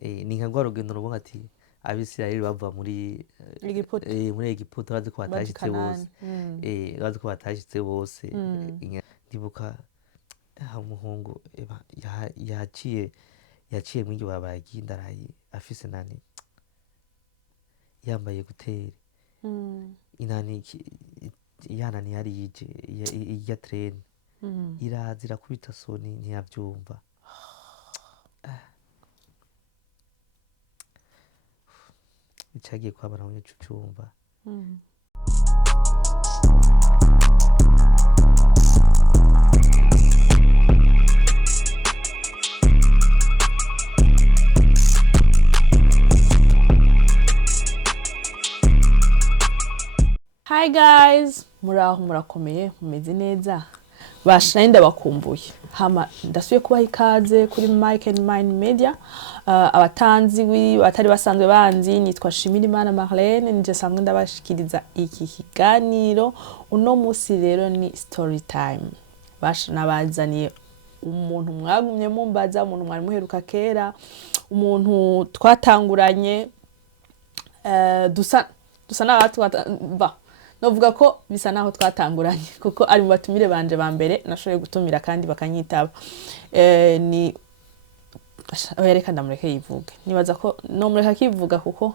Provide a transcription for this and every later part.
ni nka rwa rugendo ruvuga ati abisirayeli bava muri Egiputa bazi ko batashitse bose bazi ko batashitse bose ndibuka umuhungu yaciye mw'iryo barabara ry'indarayi afise nani yambaye guteri inani yanani yari yije irya treni iraza irakubita soni ntiyavyumva icagiye kwabana mu cyumva Hi guys, muraho murakomeye mumeze neza basha ndabakumbuye hama ndasuye kubaha ikaze kuri Mike and Mind Media abatanzi batari basanzwe banzi nitwa Shimirimana Marlene nje sanzwe ndabashikiriza iki kiganiro uno musi rero ni story time basha nabazaniye umuntu mwagumye mumbaza umuntu mwari muheruka kera umuntu twatanguranye dusa n'abatu novuga ko bisa naho twatanguranye kuko ari mu batumire banje ba mbere nashoboye gutumira kandi bakanyitaba ni reka ndamureke yivuge nibaza ko no mureka kivuga kuko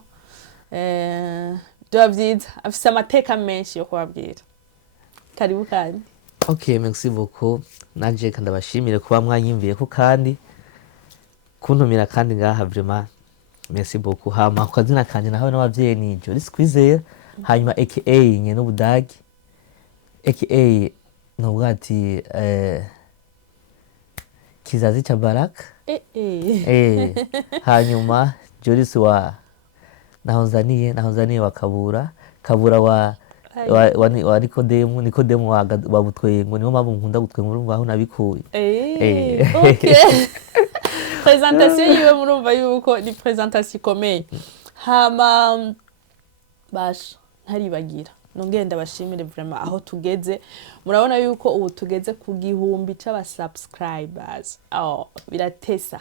byo byiza afise amateka menshi yo kubabwira karibu kandi. Okay, merci beaucoup nanje kandi abashimire kuba mwanyimviye ko kandi kuntumira kandi ngaha vraiment merci beaucoup hama kwazina kandi nahawe n'abavyeyi ni Jolis Kwizera hanyuma aka nye n'ubudagi aka n'ubwati kizazi cha Baraka hanyuma Jolis wa nahonzaniye wa Kabura wa Nikodemu wa Butwengo niho mpamvu nkunda Butwengo urumva aho nabikuye okay présentation yiwe murumva yuko ni présentation ikomeye hama basha ntaribagira nongenda bashimire vraiment aho tugeze murabona yuko ubu tugeze ku gihumbi c'aba subscribers biratesa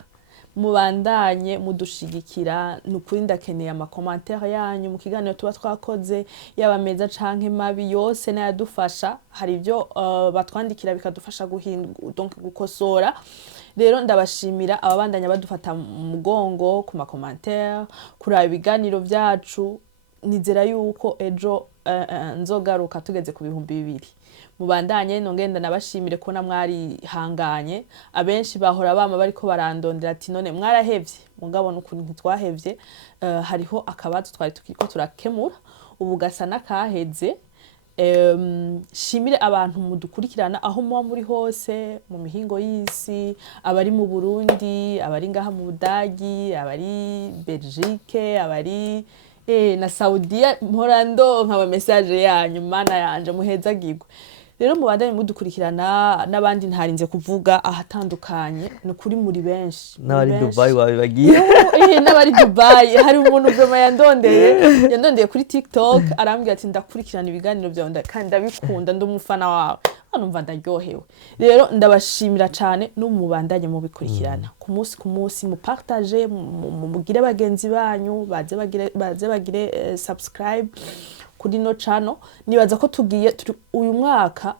mubandanye mudushigikira nukuri ndakeneye ama commentaire yanyu mu kiganiro tuba twakoze yaba meza canke mabi yose nayadufasha hari ibyo batwandikira bikadufasha donc gukosora rero ndabashimira ababandanya badufata mu mugongo ku ma commentaire kuri ibiganiro byacu nizera yuko ejo nzogaruka tugeze ku 2,000 mubandanye nongenda nabashimire ko namwari hanganye abenshi bahora bama bariko barandondera ati none mwarahevye mugabo n'ukuntu ntitwahevye hariho akabazo twari tukiko turakemura ubu gasa nakaheze shimire abantu mudukurikirana aho muba muri hose mu mihingo y'isi abari mu Burundi abari ngaha mu Budagi abari Belgique abari na Saudia mporando nkaba message yanyu mana yanje muhezagirwe rero mubandanye mudukurikirana nabandi ntarinze kuvuga ahatandukanye nukuri muri benshi n'abari Dubai bagiye n'abari Dubai hari umuntu vraiment yandondeye kuri TikTok arambwira ati ndakurikirana ibiganiro byawe kandi ndabikunda ndumufana wawe numva ndaryohewe rero ndabashimira cyane n'umubandanye mubikurikirana ku munsi mu partage mugire bagenzi banyu baze bagire subscribe kuri no channel nibaza ko tugiye uyu mwaka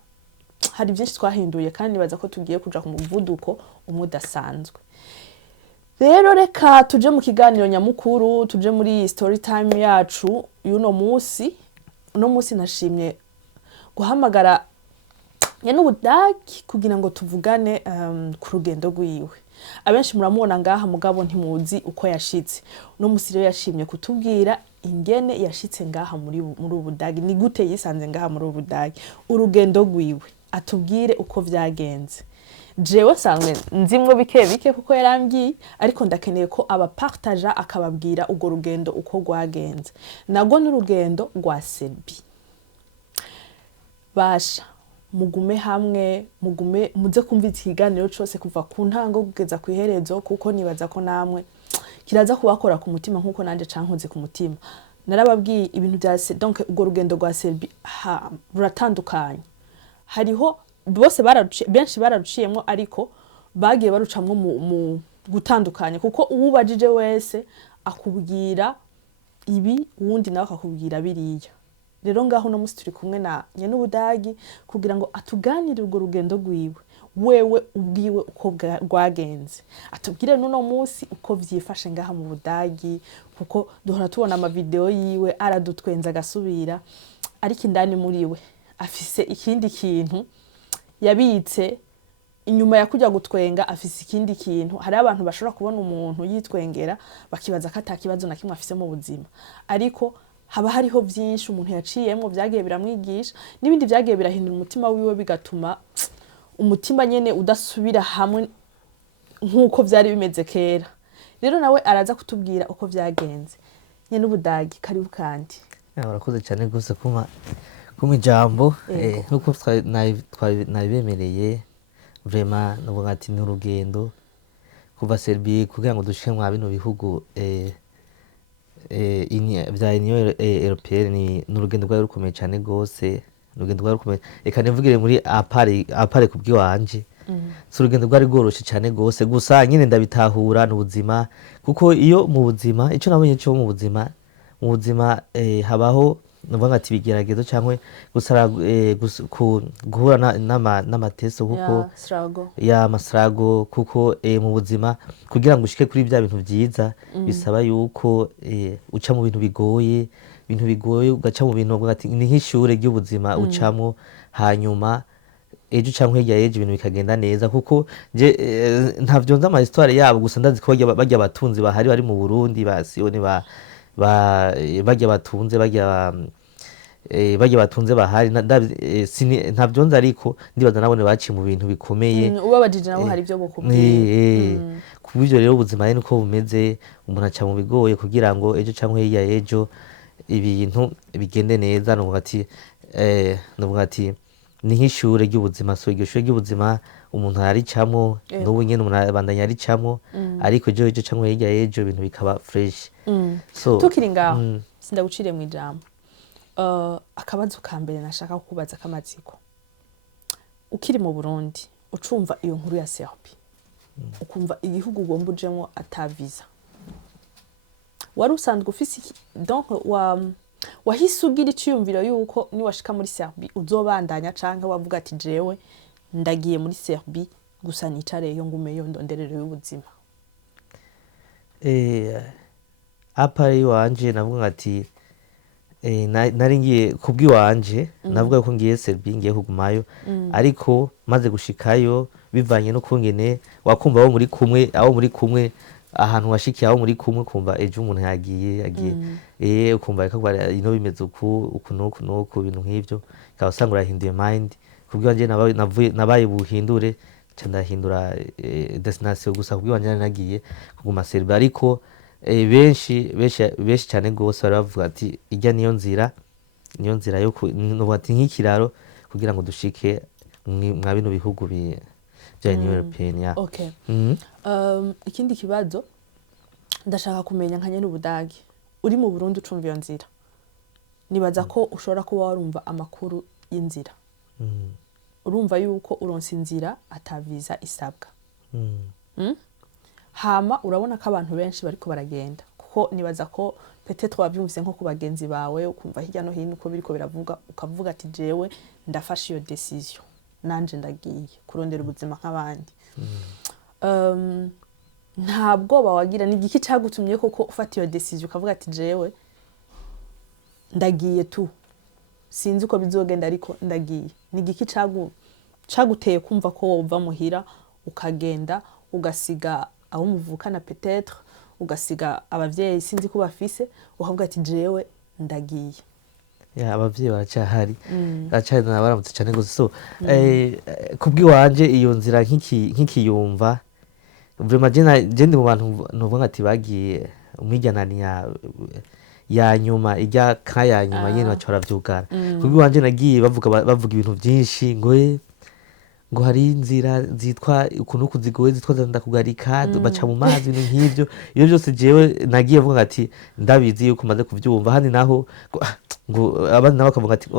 hari byinshi twahinduye kandi nibaza ko tugiye kuja ku muvuduko umudasanzwe rero reka tuje mu kiganiro nyamukuru tuje muri story time yacu y'uno munsi nashimye guhamagara n'ubudagi kugira ngo tuvugane ku rugendo rwiwe abenshi muramubona ngaha mugabo ntimuzi uko yashitse no musire yashimye kutubwira ingene yashitse ngaha muri ubudagi ni gute yisanze ngaha muri ubudagi urugendo rwiwe atubwire uko vyagenze jewe sanzwe nzimwo bike kuko yarambwiye ariko ndakeneye ko abapartager akababwira ugo rugendo uko rwagenze nago n'urugendo rwa Serbie basha mugume hamwe muze kumva ikiganiro cyose kuva ku ntango kugeza ku iherezo kuko nibaza ko namwe kiraza kubakora ku mutima nkuko nanje cankoze ku mutima narababwiye ibintu bya donc ugo rugendo rwa Serbie ruratandukanye hariho bose benshi bararuciyemo ariko bagiye barucamwo gutandukanya kuko uwubajije wese akubwira ibi uwundi nawe akakubwira biriya. Rero ngaho no musi turi kumwe na Nyenubudagi kugira ngo atuganire urwo rugendo rwiwe, wewe ubwiwe uko rwagenze, atubwire n'uno musi uko vyifashe ngaha mu Budagi, kuko duhora tubona ama video yiwe aradutwenza agasubira, ariko indani muri we afise ikindi kintu yabitse inyuma ya kujya gutwenga, afise ikindi kintu. Hari abantu bashobora kubona umuntu yitwengera bakibaza ko atakibazo na kimwe afise mu buzima, ariko haba hariho byinshi umuntu yaciyemo byagiye biramwigisha, n'ibindi byagiye birahindura umutima wiwe bigatuma umutima nyene udasubira hamwe nk'uko byari bimeze kera. Rero nawe araza kutubwira uko byagenze. Nyenubudagi, karibu kandi. Urakoze cyane gose kuma ijambo nkuko nabibemereye. Vraiment navuga ati ni urugendo kuva Serbie kugira ngo dushike mwa bino bihugu vya Union Européenne. Ni urugendo rwari rukomeye cyane gose, urugendo rwari rukomeye. Reka nivugire muri apare kubwiwanje, si urugendo rwari rworoshe cyane gose, gusa nyine ndabitahura n'ubuzima, kuko iyo mu buzima ico nabonye cyo mu buzima habaho navuga ati bigeragezo cyangwa guhura n'amateso kuko ya masrago, kuko mu buzima kugira ngo ushike kuri bya bintu byiza bisaba yuko uca mu bintu bigoye ugaca mu bintu ati ni nk'ishure ry'ubuzima ucamo, hanyuma ejo cyangwa hirya y'ejo ibintu bikagenda neza. Kuko je ntavyo nzi ama histoire yabo, gusa ndazi ko bajya abatunzi bahari bari mu Burundi ba Sioni bajya batunze bahari, ntavyo nzi, ariko ndibaza nabone baciye mu bintu bikomeye. Ubabajije nabo hari ibyo bukubwiye. Kubivyo rero ubuzima rero uko bumeze, umuntu aca mu bigoye kugira ngo ejo cyangwa hirya y'ejo ibintu bigende neza. Nuvuga ati ni nk'ishure ry'ubuzima, so iryo shure ry'ubuzima umuntu araricamo, n'ubu nyene umuntu abandanya aricamo, ariko ejo cyangwa hirya y'ejo ibintu bikaba fresh. So tukiri ngaho sindagucire mu ijambo, akabazo ka mbere nashaka kukubaza k'amatsiko. Ukiri mu Burundi ucumva iyo nkuru ya Serbie, ukumva igihugu ugomba ujemo ata visa, wari usanzwe ufise donc wahise ugira iciyumviro yuko niwashika muri Serbie uzobandanya, canke wavuga ati jewe ndagiye muri Serbie gusa nicareyo ngumeyo ndonderero y'ubuzima? Apa iwanje navuga ati nari ngiye kubwiwanje, navuga ko ngiye Serbie ngiye kugumayo, ariko maze gushikayo bivanye no kungene wakumva abo muri kumwe ahantu washikiye aho muri kumwe, kumva ejo umuntu yagiye ukumva reka ino bimeze uku nuku ibintu nk'ivyo, ukaba usanga urahinduye mind. Kubwiwanje nabaye buhindure ca ndahindura destination, gusa kubwiwanje nagiye kuguma Serbie. Ariko benshi cyane gose bari bavuga ati ijya niyo nzira yo nuvuga ati nk'ikiraro kugira ngo dushike mwa bino bihugu bya Union Européenne. Okay. Ikindi kibazo ndashaka kumenya nka Nyenubudagi, uri mu Burundi ucumva iyo nzira, nibaza ko ushobora kuba warumva amakuru y'inzira, urumva yuko uronse inzira ataviza isabwa. Hama urabona ko abantu benshi bariko baragenda, kuko nibaza ko peut-être wabyumvise nko ku bagenzi bawe, ukumva hirya no hino uko biriko biravuga, ukavuga ati jewe ndafashe iyo decision, nanje ndagiye kurondera ubuzima nk'abandi. Nta bwoba wagira? Ni igiki cagutumye koko ufata iyo decision ukavuga ati jewe ndagiye tu, sinzi uko bizogenda ariko ndagiye? Ni igiki caguteye kumva ko wova muhira ukagenda ugasiga aho muvukana, peut-être ugasiga abavyeyi sinzi ko bafise, ukavuga ati jewe ndagiye? Abavyeyi baracahari, baramutse cyane gose. So kubwiwanje iyo nzira nk'ikiyumva, vraiment je ndi mu bantu novuga ati bagiye umwijyanani ya nyuma, ijya kaya nyuma nyene baca baravyugara. Kubwiwanje nagiye bavuga ibintu byinshi, ngo hari inzira zitwa ukuntu kuzigoye zitwa ndakugarika, baca mu mazi, ibintu nk'ivyo. Iyo byose jewe nagiye vuga ati ndabizi yuko maze kuvyumva. Handi naho ngo abandi nabo bakavuga ati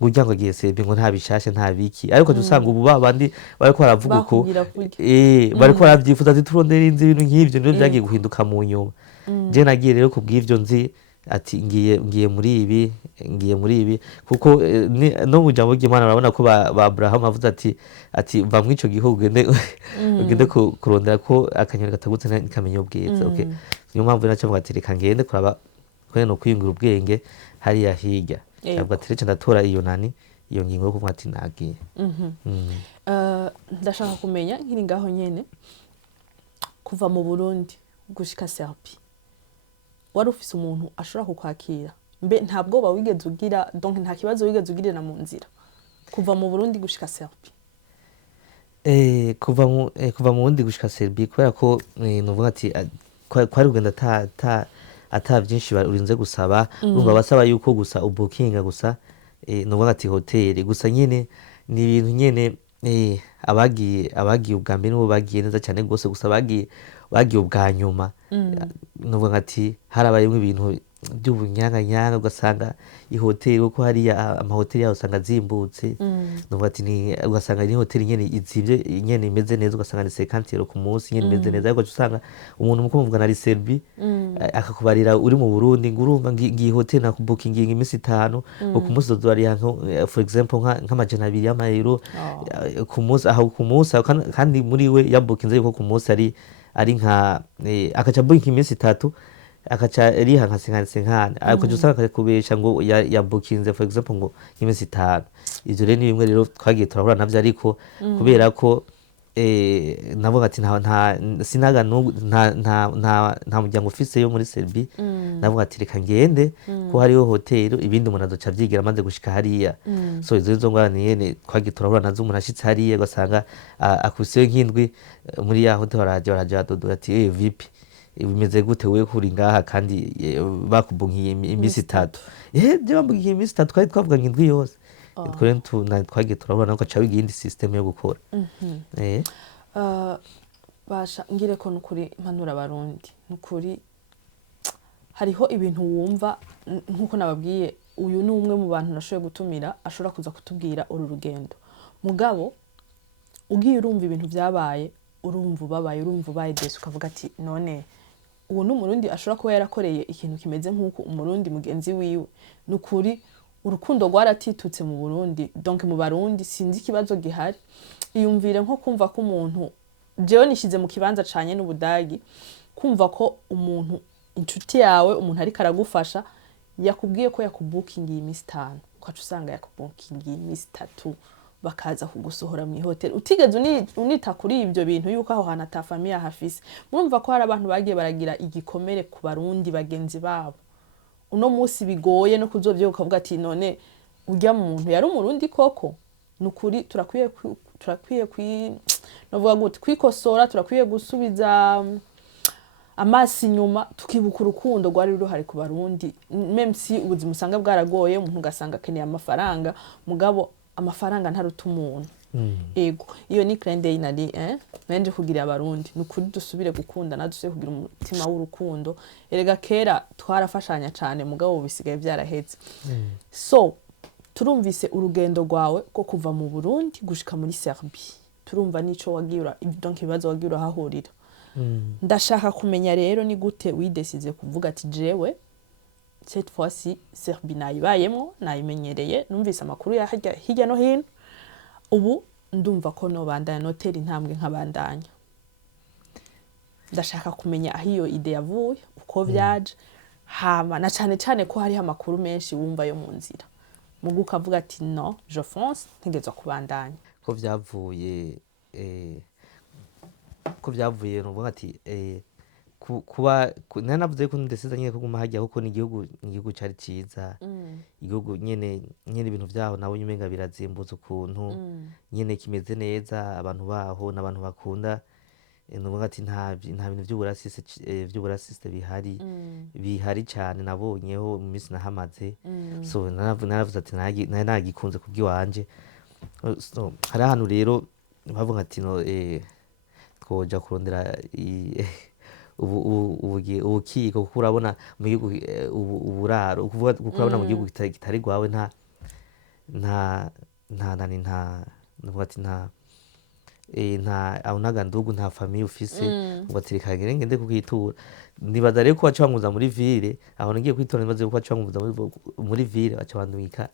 burya ngo agiye Serbi ngo nta bishasha nta biki ariko usanga ubu babandi bariko baravuga uko bakubwira kurya bariko baravyifuza ati turondera inzi ibintu nk'ivyo nivyo vyagiye guhinduka mu nyuma je nagiye rero kubw'ivyo nzi ati ngiye muri ibi kuko no mu jambo ry'Imana urabona ko ba Abraham avuze ati va mu ico gihugu ugende kurondera ko akanyoni katagutse ntikamenya ubwiza okay niyo mpamvu naco mvuga ati reka ngende kuraba kwene no kwiyungura ubwenge hariya hirya cyangwa ati reka ndatora iyo ngingo yo kuvuga ati nagiye ndashaka kumenya nkiri ngaho nyene kuva mu Burundi gushika Serbie wari ufise umuntu ashobora kukwakira mbe nta bwoba wigeze ugira donc nta kibazo wigeze ugirira mu nzira kuva mu Burundi gushika Serbie kuva mu Burundi gushika Serbie kubera ko nuvuga ati kwari ugenda ata byinshi urinze gusaba urumva basaba yuko gusa ubukinga gusa nuvuga ati hoteli gusa nyene ni ibintu nyene abagiye ubwa mbere nibo bagiye neza cyane gose gusa bagiye ubwa nyuma nuvuga ati harabayemo ibintu by'ubunyanganyanga ugasanga ihoteli kuko hariya amahoteli yaho usanga azimbutse nuvuga ati ugasanga ni hoteli nyene izivye nyene imeze neza ugasanga ni 50 euro ku munsi nyene imeze neza ariko usanga umuntu muko muvugana ari Serbie akakubarira uri mu Burundi ngo urumva ngiye hoteli na bookinga iminsi 5 ngo ku munsi dozariya for example nk'amajana 2 y'amayero ku munsi aho ku munsi kandi muri we yabukinze yuko ku munsi ari nka akaca booking iminsi 3 akaca riha nka 50 ariko usanga akakubesha ngo yabukinze for example ngo iminsi 5 ivyo rero ni bimwe rero twagiye turahura navyo ariko kubera ko nabo ati sinaga nta muryango ufise yo muri Serbie nabo ati reka ngende ko hariho hotel ibindi umuntu azoca avyigira amaze gushika hariya so izo ngorane nyene twagiye turahura nazo umuntu ashitse hariya ugasanga akusiyo nk'indwi muri ya hotel baraje badodo ati vipi bimeze gute wewe kuri ngaha kandi bakubunkiye iminsi 3 je bambugiye iminsi 3 twari twavuga ngindwi yose twagiye turabona ko aca wiga indi system yo gukora basha ngire ko nukuri impanura abarundi nukuri hariho ibintu wumva nkuko nababwiye uyu ni umwe mu bantu nashoboye gutumira ashobora kuza kutubwira uru rugendo mugabo ugiye urumva ibintu byabaye urumva ubaye desi ukavuga ati none uwo ni umurundi ashobora kuba yarakoreye ikintu kimeze nk'uko umurundi mugenzi wiwe nukuri urukundo rwaratitutse mu Burundi donc mu Barundi sinzi ikibazo gihari iyumvire nko kumva ko umuntu jewe nishize mu kibanza canye n'Ubudagi kumva ko umuntu inshuti yawe umuntu ari karagufasha yakubwiye ko yakubukingiye iminsi 5 ukaca usanga yakubukingiye iminsi 3 bakaza kugusohora mu hotel utigeze unita kuri ivyo bintu yuko aho hana ta famille hafise murumva ko hari abantu bagiye baragira igikomere ku Barundi bagenzi babo uno musi bigoye no kuzovyo ukavuga ati none urya muntu yari umurundi koko nukuri turakwiye novuga gute kwikosora turakwiye gusubiza amasi inyuma tukibuka urukundo rwari ruhari ku Barundi même si ubuzima usanga bwaragoye umuntu ugasanga akeneye amafaranga mugabo amafaranga ntaruta umuntu ego iyo ni Clenday nari nanje kugira abarundi nukuri dusubire gukundana dusubire kugira umutima w'urukundo erega kera twarafashanya cyane mugabo bisigaye byarahetse so turumvise urugendo rwawe ko kuva mu Burundi gushika muri Serbie turumva nico wagira donc ibibazo wagira hahurira ndashaka kumenya rero ni gute widesize kuvuga ati jewe cette fois-ci Serbie nayibayemwo nayimenyereye numvise amakuru ya hirya no hino ubu ndumva ko no bandanya noteri intambwe nk'abandanya ndashaka kumenya aho iyo ide yavuye uko byaje hama na cyane ko hari amakuru menshi wumva yo mu nzira mugu kavuga ati no je fonce ntegezwa kubandanya ko byavuye nuvuga ati kuba nanavuze ko ndesiza nyine ko guma hajya kuko ni igihugu cyari ciza igihugu nyene ibintu vyaho nabo nyumenga birazimbuza ukuntu nyene kimeze neza abantu baho n'abantu bakunda nuvuga ati nta bintu vy'uburasiste bihari cyane nabonyeho mu minsi nahamaze so naravuze ati nagikunze kubwiwanje so hari ahantu rero bavuga ati no twoja kurondera ubukiko kuko urabona mu gihugu uburaro kuko urabona mu gihugu kitari gwawe nta nani nuvuga ati nta aunaga ndugu nta famiye ufise ngo ati reka ngende kukitura. Nibaza rero ko baca bankuza muri ville, aho nagiye kwitora nibaza ko baca bankuza muri ville, baca bandungika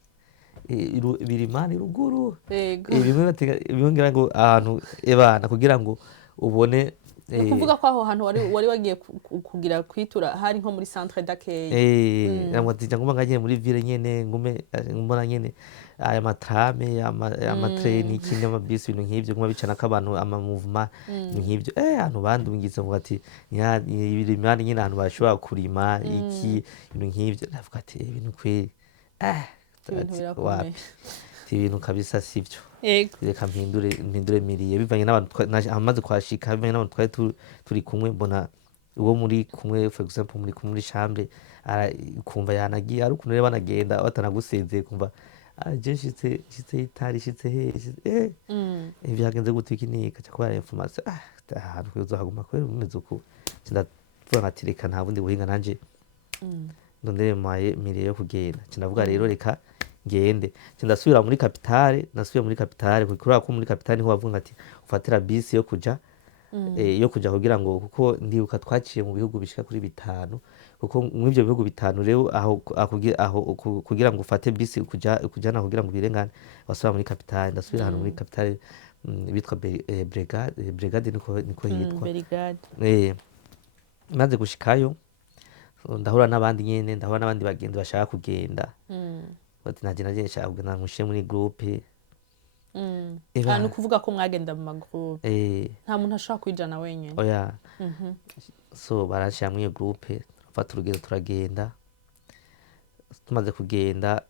birimani ruguru. Yego. Bimwe ngira ngo ahantu ebana kugira ngo ubone ni ukuvuga ko aho hantu wari wagiye kugira kwitura hari nko muri centre d'accueil. namwatija nguma nganye muri ville nyene ngumona nyene aya matrame amatreni ikindi amabisi ibintu nk'ivyo nguma bicana ko abantu ama movement nk'ivyo ahantu bandungitse ngo ati ibirimani nyene ahantu bashobora kurima iki ibintu nk'ivyo ndavuga ati ibintu kweri ibintu birakomeye. ibintu kabisa sivyo. Yego. Reka mpindure miriye bivanye n'abantu amaze kwashika bivanye n'abantu twari turi kumwe, mbona uwo muri kumwe for example muri kumwe muri chambre kumva yanagiye ari ukuntu rero banagenda batanagusezeye kumva je shitse itari shitse he byagenze gute iki ni kaca kubara information ahantu uzohaguma kwera umeze uko ndavuga nkati reka nta bundi buhinga nanje ndondere miriye yo kugenda ndavuga rero reka ngende ndasubira muri capitale. Nasubiye muri capitale kubera ko muri capitale niho bavuga ati ufatira bisi yo kuja kugira ngo, kuko ndibuka twaciye mu bihugu bishika kuri 5, kuko mu ivyo bihugu 5 rero aho kugira ngo ufate bisi kujana kugira ngo birengane wasubira muri capitale. Ndasubira hano muri capitale bitwa brigade niko hitwa brigade. maze gushikayo ndahura n'abandi bagenzi bashaka kugenda bati naje nshaka kugenda nkushe muri groupe. Ni ukuvuga ko mwagenda mu magroupe, nta muntu ashobora kwijana wenyine. Oya. So barashira muri groupe fata urugendo turagenda. Tumaze kugenda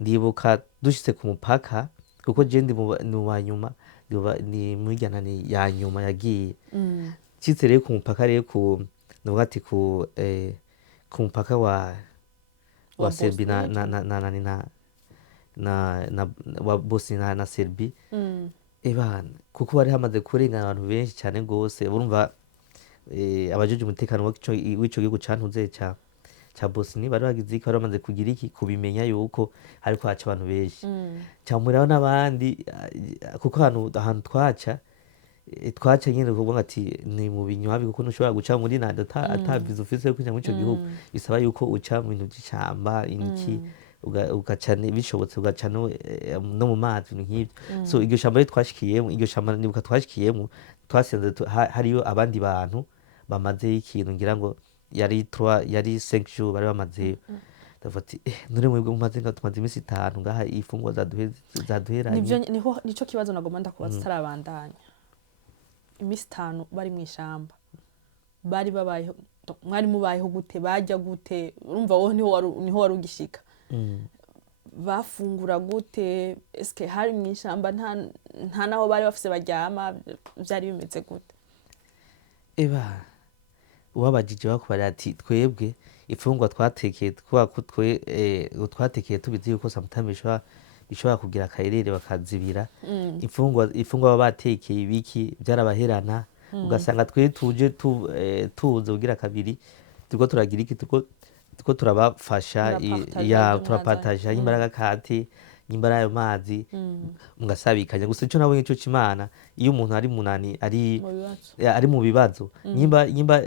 ndibuka dushitse ku mupaka, kuko je ndi mu banyuma ni mwijyanani ya nyuma yagiye. Citse rero ku mupaka rero nuvuga ati ku mupaka wa Serbie wa Bosnia na Serbie. Ebana kuko bari hamaze kurengana abantu benshi cyane gose, urumva abajeje umutekano w'ico gihugu cantuze ca Bosnia bari bagize iki, bari bamaze kugira iki kubimenya yuko hariko haca abantu benshi camuriraho n'abandi, kuko ahantu twaca nyene kuvuga ati ni mu binywabi, kuko ntushobora guca muri nada ata visa ufise yo kwinjira muri ico gihugu, bisaba yuko uca mu bintu vy'icamba iki ugaca bishobotse ugaca no mu mazi ibintu nk'ivyo. So iryo shamba rero twashikiyemo, iryo shamba nibuka twashikiyemo twasenze hariyo abandi bantu bamazeyo ikintu ngira ngo yari 5 jours bari bamazeyo. Ndavuga ati none mwebwe mumaze tumaze imisi 5 ngaha ifungwa zaduheranye. Nico kibazo nagomba ndakubaza utarabandanya. Imisi 5 bari mu ishamba bari babayeho, mwari mubayeho gute, bajya gute? Urumva wowe niho wari ugishika. Bafungura gute? Eske hari mu ishamba nta naho bari bafise baryama? Byari bimeze gute? Uwabajije bakubara ati twebwe ifungwa twatekeye twatekeye tubizi yuko sometimes bishobora kugira akayirere bakazibira. Ifungwa baba batekeye ibiki byarabaherana, ugasanga twe tuje tuze kugira kabiri turiko turagira iki, turiko turabafasha turapataja imbaraga kati nyimbara ayo mazi mugasabikanya. Gusa ico nabonye ico c'Imana, iyo umuntu ari munani ari mu bibazo nyimba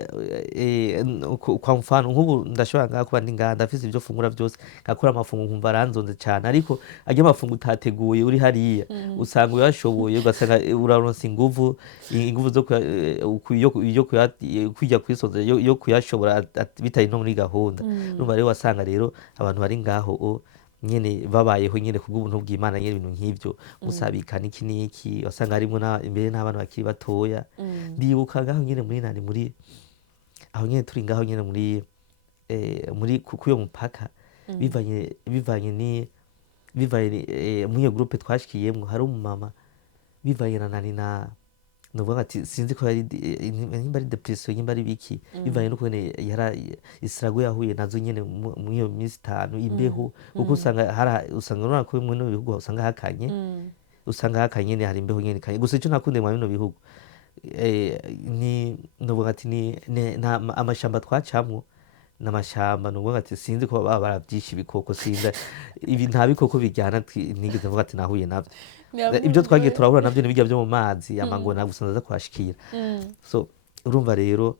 kwa mfano nk'ubu ndashobora ngaha kuba ndi ngaha ndafise ivyo fungura vyose ngakora amafungu nkumva aranzonze cane, ariko arya amafungu utateguye uri hariya usanga uyashoboye, ugasanga uraronse inguvu zo kujya kwisoza yo kuyashobora bitari no muri gahunda. Numva rero wasanga rero abantu bari ngaho nyene babayeho nyene kubw'ubuntu bw'Imana nyene ibintu nk'ivyo musabikana iki n'iki, wasanga harimo imbere n'abana bakiri batoya. Ndibuka ngaho nyene muri aho nyene turi ngaho nyene muri kuyo mupaka bivanye muri iyo groupe twashikiyemwo hari umumama bivanye na nuvuga ati sinzi ko yari nimba ari depression nimba ari biki, bivanye no kwene isirago yahuye nazo nyene mu iyo minsi 5 imbeho, kuko usanga urabona ko mu bihugu usanga hakanye ne hari imbeho nyene kanye. Gusa ico nakunde mu bino bihugu ni nuvuga ati ni amashamba twacamwo n'amashamba nuvuga ati sinzi ko baba baravyishe ibikoko sinzi ibi nta bikoko bijyana nigeze mvuga ati nahuye navyo ibyo twagiye turahura navyo nibijya byo mu mazi amango nagusanza za kwashikira so urumva rero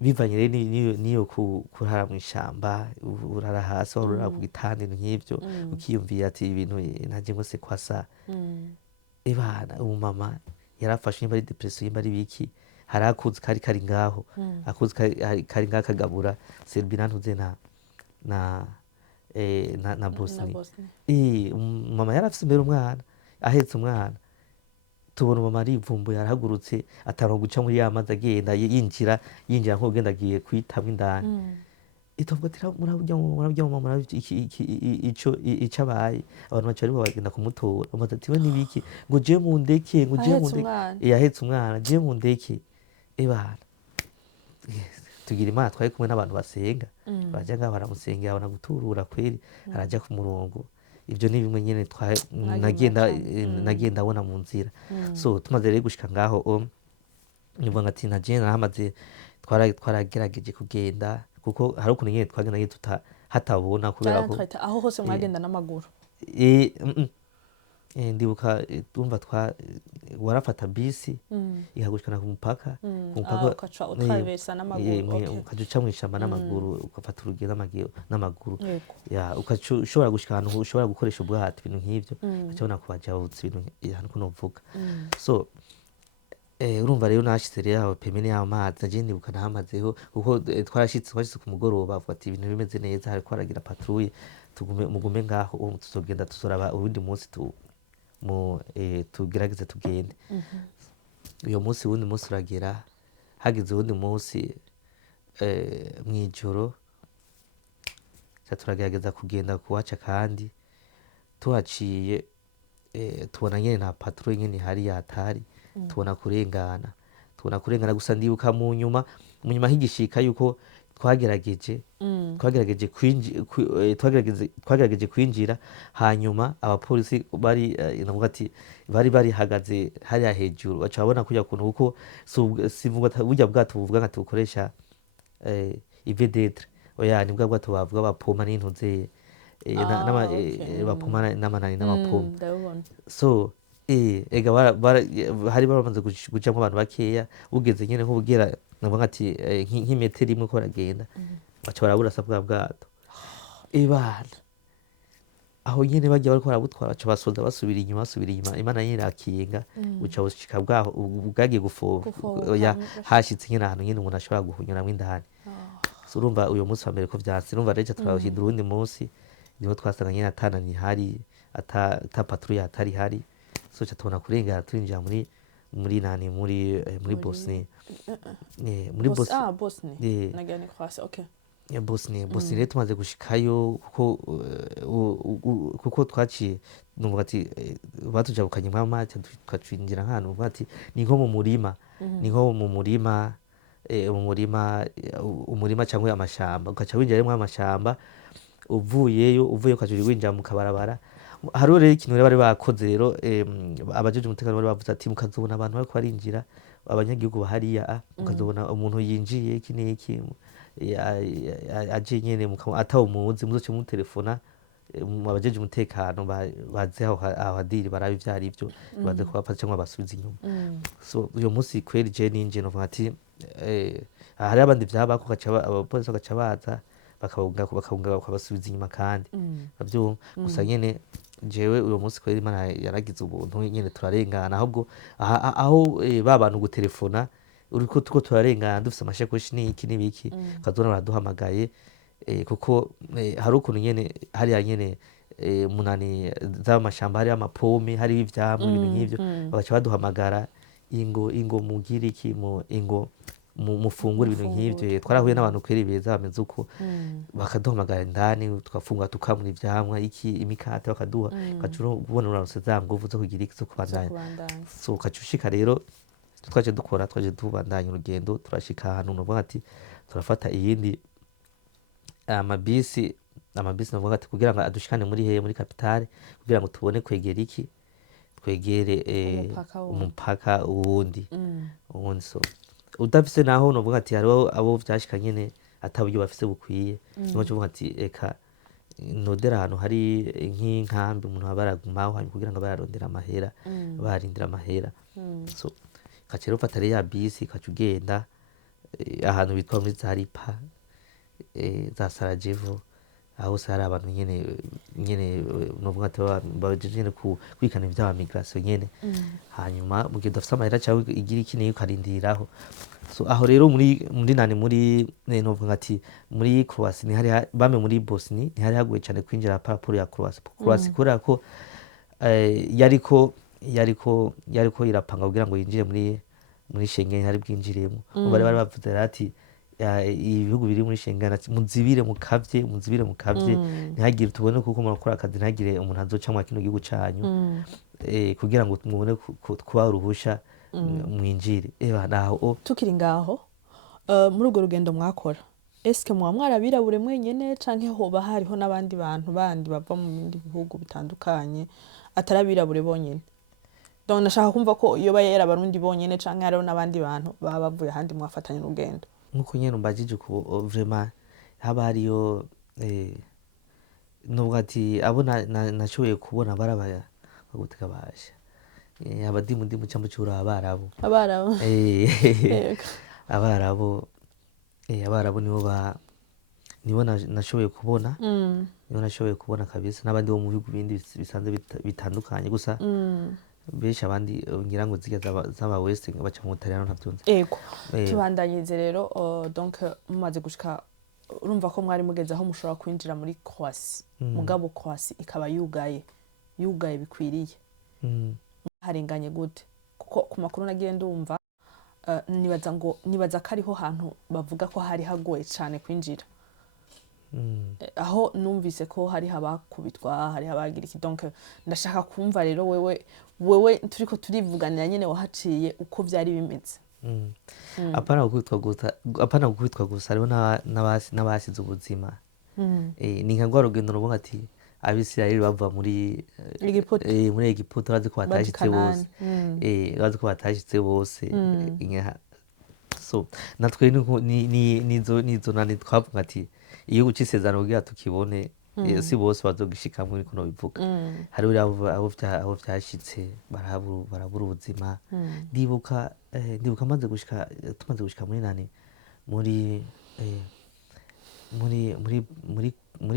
bivanye rero niyo kurara mu ishamba urara hasi urara ku gitanda nk'ivyo ukiyumvira ati ibintu ntaje ngo se kwasa ebana ubu mama yarafashe nimba ari depression nimba ari biki hari akuzi kari ngaho akuzi kari ngaho kagabura Serbina ntuze na Bosnia mama yarafise imbere umwana ahetse umwana tubona mama arivumbuye arahagurutse atanga guca muri ya mazi agenda yinjira nk'ugenda agiye kwitamwa indani itavuga ati murabya mama ico abaye abantu bacu barimo bagenda kumutora bamaze ati we nibiki ngo je mu ndeke yahetse umwana je mu ndeke ebana tugira imana twari kumwe n'abantu basenga baja ngaho baramusengera abona guturura kweri araja ku murongo ivyo ni bimwe nyene nagenda abona mu nzira so tumaze rero gushika ngaho nivuga ngati naje naramaze twaragerageje kugenda kuko hari ukuntu nyene twagenda hatabona kubera ko aho hose mwagenda n'amaguru ndibuka tumva warafata bisi ikagushikana ku mupaka ukaca utwabesa n'amaguru ukaca uca mw'ishamba n'amaguru ugafata urugendo n'amaguru ukaca ushobora gushika ahantu ushobora gukoresha ubwato ibintu nk'ivyo ukaca ubona ko wajabutse ibintu ahantu kuno uvuga so urumva rero nashitse rero aho pembeni y'ayo mazi naje ndibuka nahamazeho kuko twashitse ku mugoroba bavuga ati ibintu bimeze neza hariko haragira patrouille mugume ngaho tuzogenda tuzoraba uwundi munsi tugerageze tugende uyo munsi wundi munsi uragera hagize uwundi munsi mw'ijoro turagerageza kugenda kuhaca kandi tuhaciye tubona nyene nta patrouille nyene ihari yatari tubona kurengana gusa ndibuka mu nyuma higishika yuko twagerageje kwinjira hanyuma abapolisi bari bahagaze hariya hejuru baca babona kujya kuntu kuko sivuga burya bwato buvuga nka tubukoresha ivedetre oya ni bwa bwato bavuga bapoma n'intuze bapoma n'amanani n'amapoma so ega hari baramaze gucamo abantu bakeya ugeze nyene nk'ubugera navuga ati nk'imetero imwe ko baragenda baca baraburasa bwa bwato ebana aho nyene bajya bariko barabutwara baca basoza basubira inyuma imana nyene irakinga buca bushika bwaho bwagiye gufoba hashitse nyene ahantu nyene umuntu ashobora guhunyuramwo indani so urumva uyo munsi wa mbere ko vyanse urumva rero turahindura uwundi munsi niho twasanga nyene atanani hari ata patrouille atari hari so tubona kurengana turinjira muri Bosnia muri Bosnia nagane kwase okay Bosnia rero tumaze gushikayo kuko twaciye numva ati batujabukanye mw'amazi twinjira nk'ahantu uvuga ati ni nko mu murima umurima cyangwa amashamba ugaca winjira mu amashamba uvuye ukaca winjira mu kabarabara hariho rero ikintu bari bakoze rero abajeje umutekano bari bavuze ati mukazobona abantu bariko barinjira abanyagihugu bahariya mukazobona umuntu yinjiye iki n'iki aje nyene atawumuzi muzoce mutelefona abajeje umutekano baze aho hadiri barabe ivyo ari vyo baze kubafata cyangwa basubiza inyuma so uyo munsi kweri je ninje novuga ati hari abandi vyabako abapolisi bagaca baza bakabasubiza inyuma kandi bavyumva gusa nyene jewe uyo munsi kweri Imana yaragize ubuntu nyene turarengana ahubwo aho babantu gutelefona uriko tuko turarengana dufise amashakoshi n'iki n'ibiki kazona baraduhamagaye kuko hari ukuntu nyene hariya nyene munani z'amashamba hari amapome hari ivyamwe ibintu nk'ivyo bagaca baduhamagara ingo mugira iki ingo mufungura ibintu nk'ivyo twarahuye n'abantu kweri beza bameze uko bakaduhamagara indani tukafungura tukamura ivyamwa iki imikate bakaduha ukaca ubona uranose za nguvu zo kugira iki zo kubandanya so ukaca ushika rero twaje tubandanya urugendo turashika ahantu novuga ati turafata iyindi amabisi novuga ati kugira ngo adushikane muri kapitale kugira ngo tubone kwegere umupaka uwundi so udafise naho novuga ati hariho abo vyashika nyene ata buryo bafise bukwiye niho cuvuga ati eka nodera ahantu hari nk'inkambi umuntu aba aragumaho hanyuma kugira ngo bararondera amahera barindira amahera so kaca rero ufata rero ya bisi kaca ugenda ahantu bitwa muri za ripa za Sarajevo aho hose hari abantu nyene novuga ati bajeje nyene kwikana ivy'aba migration nyene hanyuma mu gihe udafise amahera cawe igira iki niyo ukarindiraho so aho rero muri novuga ati muri Croatie ntihari bame muri Bosnie ntihari hagoye cane kwinjira paraporo ya Croatie kubera ko yariko irapanga kugira ngo yinjire muri Schengen hari bwinjiremo bari bavuze ati ibihugu biri muri Schengen ati muzibire mukavye ntihagire tubone kuko murakora akazi ntihagire umuntu azocamwa kino gihugu canyu kugira ngo mubone kuba uruhusha mwinjire naho tukiri ngaho muri urwo rugendo mwakora eske muba mwarabirabure mwenyene canke hoba hariho n'abandi bantu bandi bava mu bindi bihugu bitandukanye atarabirabure bonyene donc nashaka kumva ko iyo bayera abarundi bonyene canke hariho n'abandi bantu baba bavuye ahandi mwafatanya urugendo nkuko nyene umbajije ko vraiment haba hariyo nubwo ati abo nashoboye kubona barabaya bagutega basha abadimu cyangwa cyura abarabu abarabu nibo nashoboye kubona nibo nashoboye kubona kabisa n'abandi bo mu bihugu bindi bisanzwe bitandukanye gusa benshi abandi ngira ngo zirya z'aba west baca mu Butaliyano ntavyunze ego tubandanyize rero donc mumaze gushika urumva ko mwari mugeze aho mushobora kwinjira muri Croatie mugabo Croatie ikaba yugaye bikwiriye harenganye gute kuko ku makuru nagiye ndumva nibaza ko ariho hantu bavuga ko hari hagoye cyane kwinjira aho numvise ko hari habakubitwa hari habagira iki donc ndashaka kumva rero wewe turiko turivuganira nyene wahaciye uko byari bimeze apana gukubitwa gusa hariho n'abasize ubuzima ni nka rwa rugendo ruvuga ati abisirayeli bava muri Egiputa bazi ko batashitse bose so natwe nizo nani twavuga ati igihugu c'isezerano kugira tukibone si bose bazogishikamo niko bivuga hariho abo vyashitse barabura ubuzima ndibuka tumaze gushika muri nani muri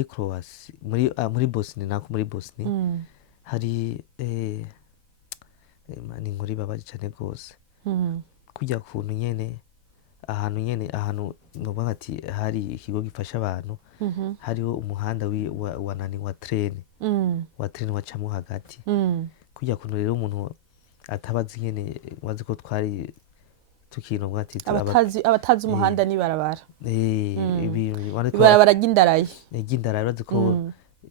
Croatie muri Bosnie nako muri Bosnie hari ni nkuri babaje cyane gose kujya kuntu nyene ahantu ngoba ati hari ikigo gifasha abantu hariho umuhanda wa train wacamo hagati kujya kuntu rero umuntu atabazi nyene wazi ko twari tukinobwa ati abatazi umuhanda ni barabara ibarabara ry'indarayi bazi ko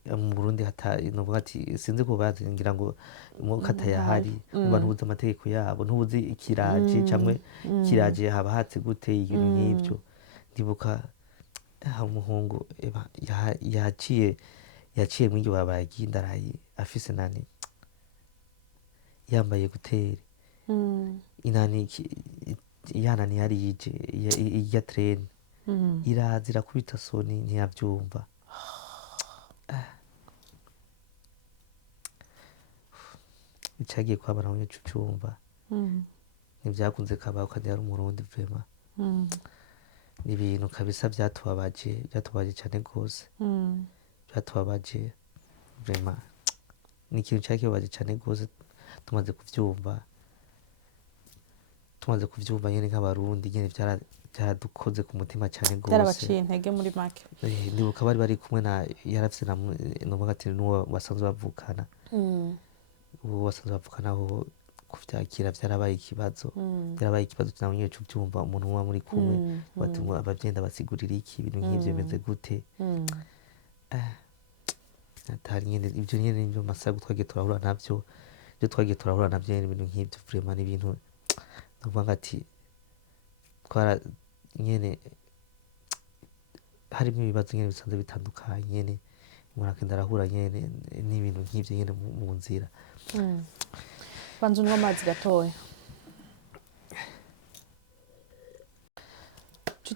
mu Burundi novuga ati sinzi ko bazi ngira ngo umwuka atayahari abantu buzi amategeko yabo ntubuzi ikiraje camwe kiraje haba hatse gute ibintu nk'ivyo ndibuka umuhungu yaciye mw'iryo barabara ry'indarayi afise nani yambaye guteri inani yanani yari yije iya train iraza irakubita soni ntiyavyumva icagiye kwabana mu cyumva ntivyakunze kabaho kandi yari umurundi vraiment ibintu kabisa byatubabaje cyane gose byatubabaje vraiment ni ikintu cyakibabaje cyane gose tumaze kuvyumva nyene nk'abarundi nyene byaradukoze ku mutima cyane gose byarabaciye intege muri make ndibuka bari kumwe na yarafise novuga ati n'uwo basanzwe bavukana uwo basanzwe bavukana aho kuvyakira byarabaye ikibazo cyane nyine cyo byumva umuntu uba muri kumwe bati abagenda basigurira iki ibintu nk'ivyo bimeze gute atari nyene ibyo nyene nibyo masago twagiye turahura navyo ibintu nk'ivyo vraiment ni ibintu novuga ati twara nyene harimo ibibazo nyene bisanzwe bitandukanye nyene umuntu akenda arahura nyene n'ibintu nk'ivyo nyene mu nzira banza unywa amazi gatoya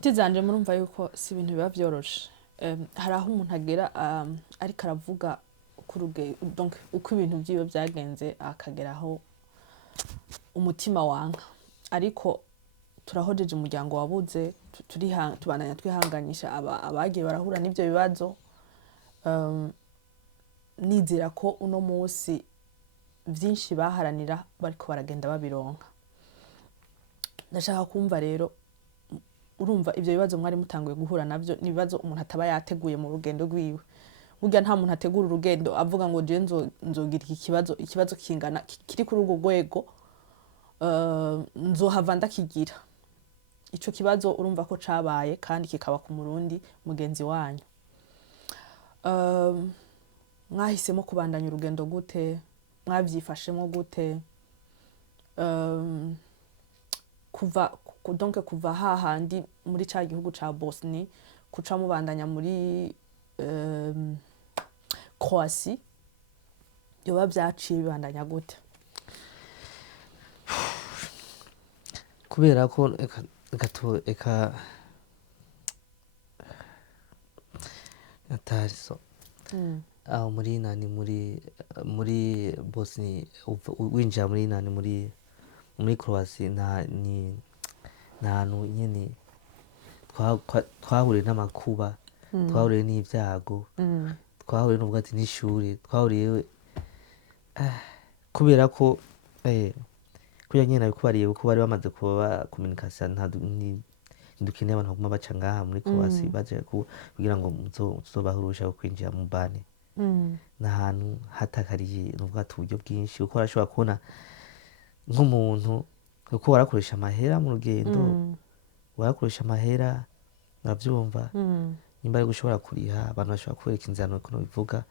inshuti zanje murumva yuko si ibintu biba vyoroshe. Hari aho umuntu agera ariko aravuga donc uko ibintu vyiwe vyagenze akageraho umutima wanka, ariko turahojeje umuryango wabuze, tubandanya twihanganyisha abagiye barahura n'ivyo bibazo. Nizera ko uno musi vyinshi baharanira bariko baragenda babironka. Ndashaka kumva rero, urumva ivyo bibazo mwari mutanguye guhura navyo ni ibibazo umuntu ataba yateguye mu rugendo rwiwe. Burya nta muntu ategura urugendo avuga ngo je nzogira ikibazo kingana kiri kuri urwo rwego, nzohava ndakigira. Ico kibazo urumva ko cabaye kandi kikaba ku Murundi mugenzi wanyu. Mwahisemo kubandanya urugendo gute? Mwavyifashemo gute? Kuva hahandi muri ca gihugu ca Bosnie kuca mubandanya muri Croatie, yoba vyaciye bibandanya gute? kubera ko atariso aho muri nani muri Bosnia winjira muri nani muri Croatia ni ahantu nyene twahuriye n'amakuba, twahuriye n'ivyago, twahuriye n'ubwati n'ishuri, twahuriye kubera ko kugira nyene nabikubariye kuko bari bamaze kuba communication ntidukeneye abantu baguma baca ngaha muri Croatia baje kugira ngo tuzobahurusha kwinjira mu bane. N'ahantu hatakariye n'ubwato uburyo bwinshi kuko barashobora kubona nk'umuntu kuko warakoresha amahera mu rugendo, warakoresha amahera uravyumva, nimba ari gushobora kuriha abantu bashobora kwereka inzira nuko bivuga,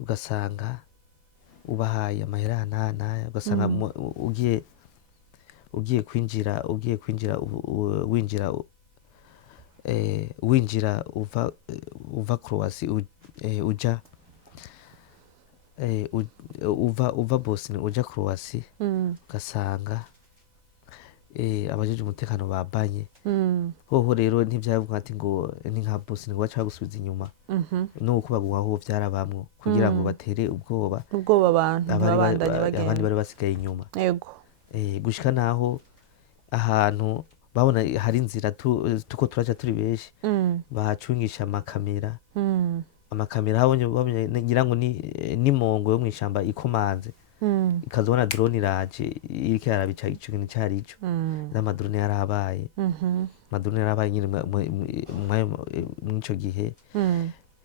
ugasanga ubahaye amahera hanahana, ugasanga ugiye kwinjira winjira uva Croatia uja uva Bosnia uja Croatia, ugasanga abajeje umutekano babanye. Hoho rero ntivyavuga ati ngo ni nka Bosnia ngo baca bagusubiza inyuma, nuko baguhaho vyarabamwo kugira ngo batere ubwoba abantu babandanye bagenda, abandi bari basigaye inyuma. Yego. Gushika naho ahantu babona hari inzira tuko turaja turi benshi, bahacungisha amakamera, babonye ngira ngo ni mongo yo mw'ishamba ikomanze, ikazobona drone iraje iriko yarabica ico kintu cari ico. N'amadrone yarabaye, amadrone yarabaye nyine mw'ico gihe.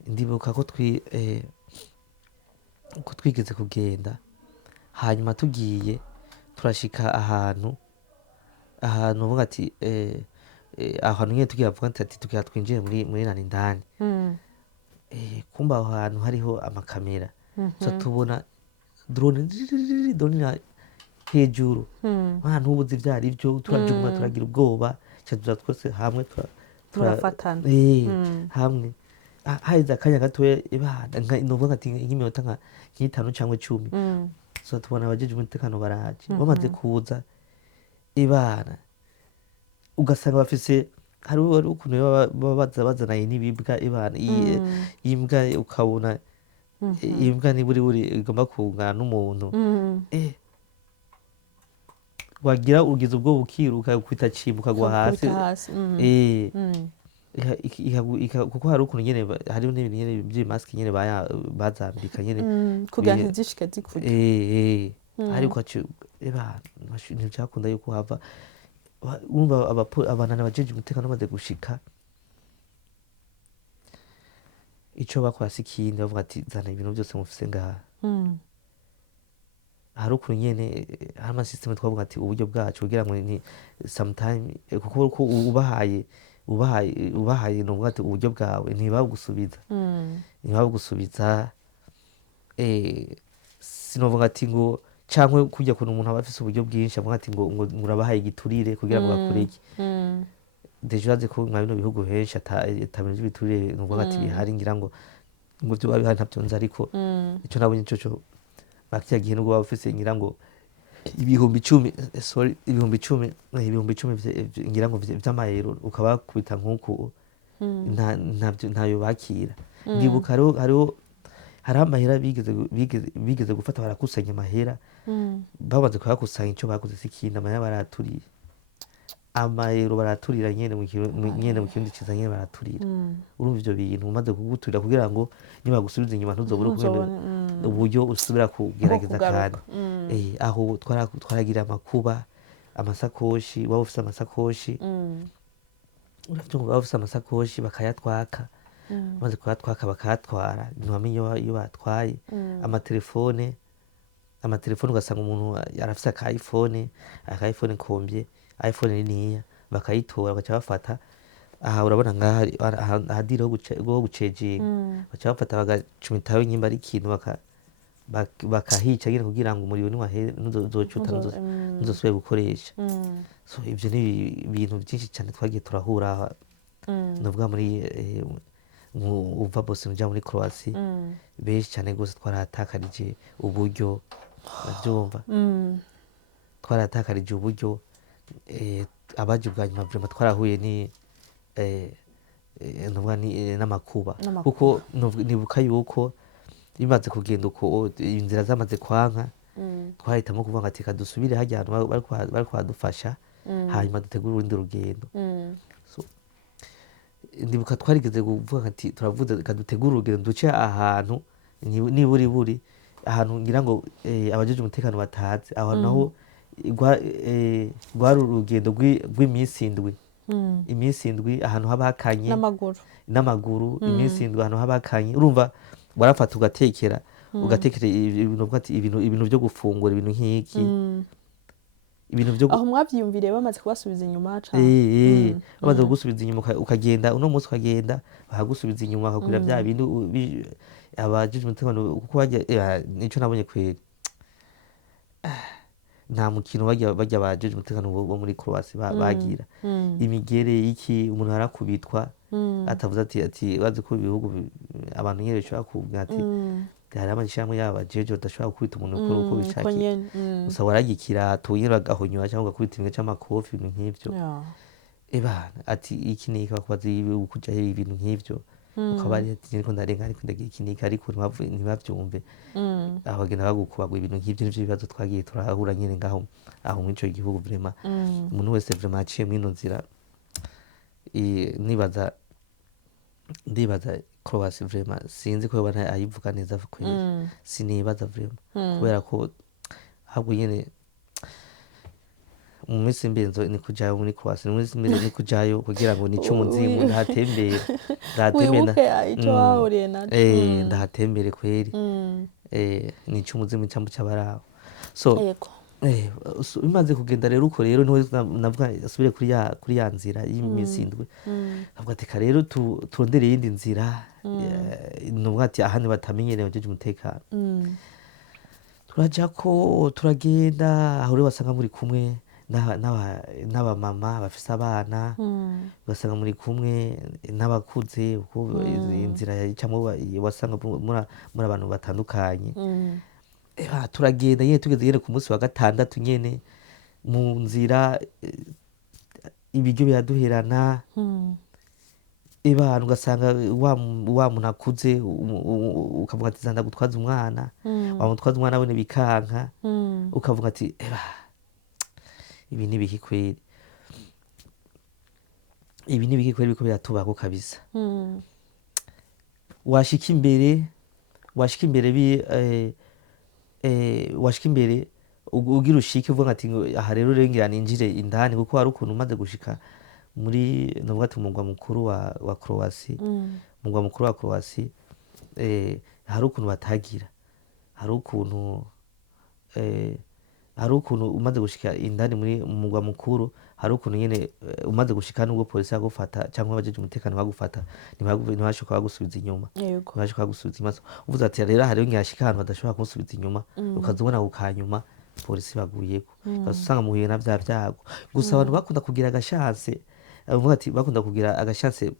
Ndibuka ko twigeze kugenda, hanyuma tugiye turashika ahantu uvuga ati ahantu nyene tugira avuga ati tugira twinjiye muri nani ndani, kumba aho hantu hariho amakamera, so tubona drone hejuru, ahantu ubuzi vyari vyo turajuma turagira ubwoba, tuza twese hamwe turafatana hamwe. Haheze akanya gatoya novuga ati nk'iminota nk'itanu canke 10, so tubona abajeje umutekano baraje, bamaze kuza ibana ugasanga bafise hari ukuntu baba bazanaye n'ibibwa ibana, imbwa ukabona imbwa niburi igomba kungana n'umuntu, wagira ugize ubwo bukiruka ukwita cimbuka gwa hasi, kuko hari ukuntu nyene hariho n'ibintu nyene vy'imask nyene bazambika nyene kugira ntizishike zikurya. ariko ntivyakunda yuko hava wumva abantu abajeje umutekano bamaze gushika, ico bakora si ikindi, bavuga ati zana ibintu vyose mufise ngaha. Hari ukuntu nyene hari amasysteme twavuga ati uburyo bwacu kugira ngo ni sometime kuko ubahaye novuga ati uburyo bwawe ntibabugusubiza, sinovuga ati ngo cankwe kurya kuntu umuntu aba afise uburyo bwinshi avuga ati ngo murabahaye igiturire kugira ngo bakore iki. Deja urazi ko mwa bino bihugu henshi ata bintu vy'ibiturire novuga ati bihari, ngira ngo vyoba bihari ntavyo nzi, ariko ico nabonye coco bakirya gihe nubwo waba ufise ngira ngo ibihumbi 10 sorry ibihumbi 10 ibihumbi 10 ngira ngo vy'amayero ukaba kubita nk'uko ntayo bakira. Ndibuka hariho amahera bigeze gufata barakusanya amahera bamaze kuyakusanya icyo bakoze sikindi amahera baraturiye amayero baraturira nyene mu kindi kiza nyene baraturira. Urumva ivyo bintu umaze kuguturira kugira ngo nibagusubiza inyuma ntuzobure kubera uburyo usubira kugerageza kandi aho twaragira amakuba amasakoshi waba ufise amasakoshi uravyumva waba ufise amasakoshi bakayatwaka maze kuyatwaka bakayatwara ntiwamenye iyo batwaye amatelefone ugasanga umuntu arafise aka iPhone kombye iPhone niniya bakayitora bagaca bafata aha urabona ngaha ahadira ho guceginga baca bafata bagacumitaho nyimba ari ikintu bakahica nyine kugira ngo umuriro niwahere ntuzocuta ntuzosubire gukoresha. So ivyo ni ibintu byinshi cyane twagiye turahura novuga muri uva Boston uja muri Croatie benshi cyane gose twarahatakarije uburyo bavyumva twarahatakarije uburyo abaje bwa nyuma vraiment twarahuye n'amakuba kuko nibuka yuko bimaze kugenda uko inzira zamaze kwanka twahitamo kuvuga ati kadusubire hajya ahantu bari kwadufasha hanyuma dutegura urundi rugendo. So ndibuka twarigeze kuvuga ati turavuze kadutegura urugendo duce ahantu niburi ahantu ngira ngo abajeje umutekano batazi aho naho rwari urugendo rw'iminsi indwi ahantu haba hakanye n'amaguru iminsi indwi ahantu haba hakanye urumva warafata ugatekera ibintu byo gufungura ibintu nk'iki ibintu byo aho mwavyiyumviriye bamaze kubasubiza inyuma bamaze kugusubiza inyuma ukagenda uno munsi ukagenda bakagusubiza inyuma bakakubwira bya bintu abajeje umutekano kuko nico nabonye kweri nta mukino bajya bajeje umutekano bo muri Croatie bagira imigere iki umuntu arakubitwa atavuze ati bazi ko ibihugu abantu nyere bishobora kuvuga ati hari amashirahamwe y'abajeje badashobora gukubita umuntu uko bishakiye gusa waragikira tunyira agahonyora cyangwa ugakubita imbwa c'amakofi ibintu nk'ivyo ati iki ni ikakubaza kuja ibintu nk'ivyo ukaba ari ati niko ndarenga ariko ndagira iki ni ariko ntibavyumve aho bagenda bagukubagwa ibintu nk'ivyo nivyo bibazo twagiye turahura nyene ngaho aho muri ico gihugu vraiment umuntu wese vraiment aciye mwino nzira ndibaza Croatie vraiment sinzi ko bana ayivuga neza kweli sinibaza vraiment kubera ko ahubwo nyene mu minsi imbenzo ni kujayo muri Croatie mu minsi imbenzo ni kujayo kugira ngo nico umuzimu ndahatembere ndahatembere kweli nico umuzimu cyambu cyabaraho. So bimaze kugenda rero uko rero niho navuga asubire kuri ya nzira y'iminsi indwi avuga ati ka rero turondere iyindi nzira nuvuga ati ahandi batamenyereye abajeje umutekano turajako turagenda aho rero basanga muri kumwe n'abamama bafise abana ugasanga muri kumwe n'abakuze uko inzira yacamwo wasanga muri abantu batandukanye turagenda nyene tugeze nyene ku munsi wa gatandatu nyene mu nzira ibiryo biraduherana abantu ugasanga wa muntu akuze ukavuga ati zanda gutwaza umwana wamutwaza umwana wene bikanka ukavuga ati ibi ni biki kweli biko biratubako kabisa washika imbere ugira ushike uvuga ati aha rero ngira ninjire indani kuko hari ukuntu umaze gushika muri navuga ati umugwa mukuru wa Croatie hari ukuntu batagira hari ukuntu umaze gushika indani muri umugwa mukuru hari ukuntu nyene umaze gushika nubwo polisi yagufata cyangwa abajeje umutekano bagufata ntibashoka bagusubiza inyuma uvuze ati rero hariho nyashika ahantu badashobora kumusubiza inyuma ukazubona ukanyuma polisi baguyeko ugasanga muhuye na vya vyago gusa abantu bakunda kugira agashanse bavuga ati bakunda kugira agashanse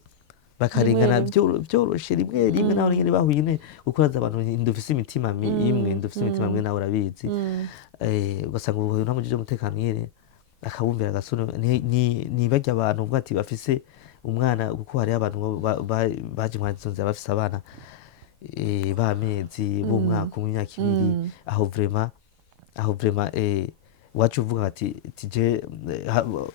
bakarengana Rimwe byoroshe rimwe rimwe naho nyine bahuye ne gukora abantu ndufise imitima imwe ndufise imitima imwe nawe urabizi ugasanga ubu ntamujije umutekano nyene akabumbira agasone ntibajya abantu ubwo ati bafise umwana kuko hari abantu baje mu nzira bafise abana b'amezi b'umwaka umwe imyaka ibiri aho vraiment wacu uvuga ati tije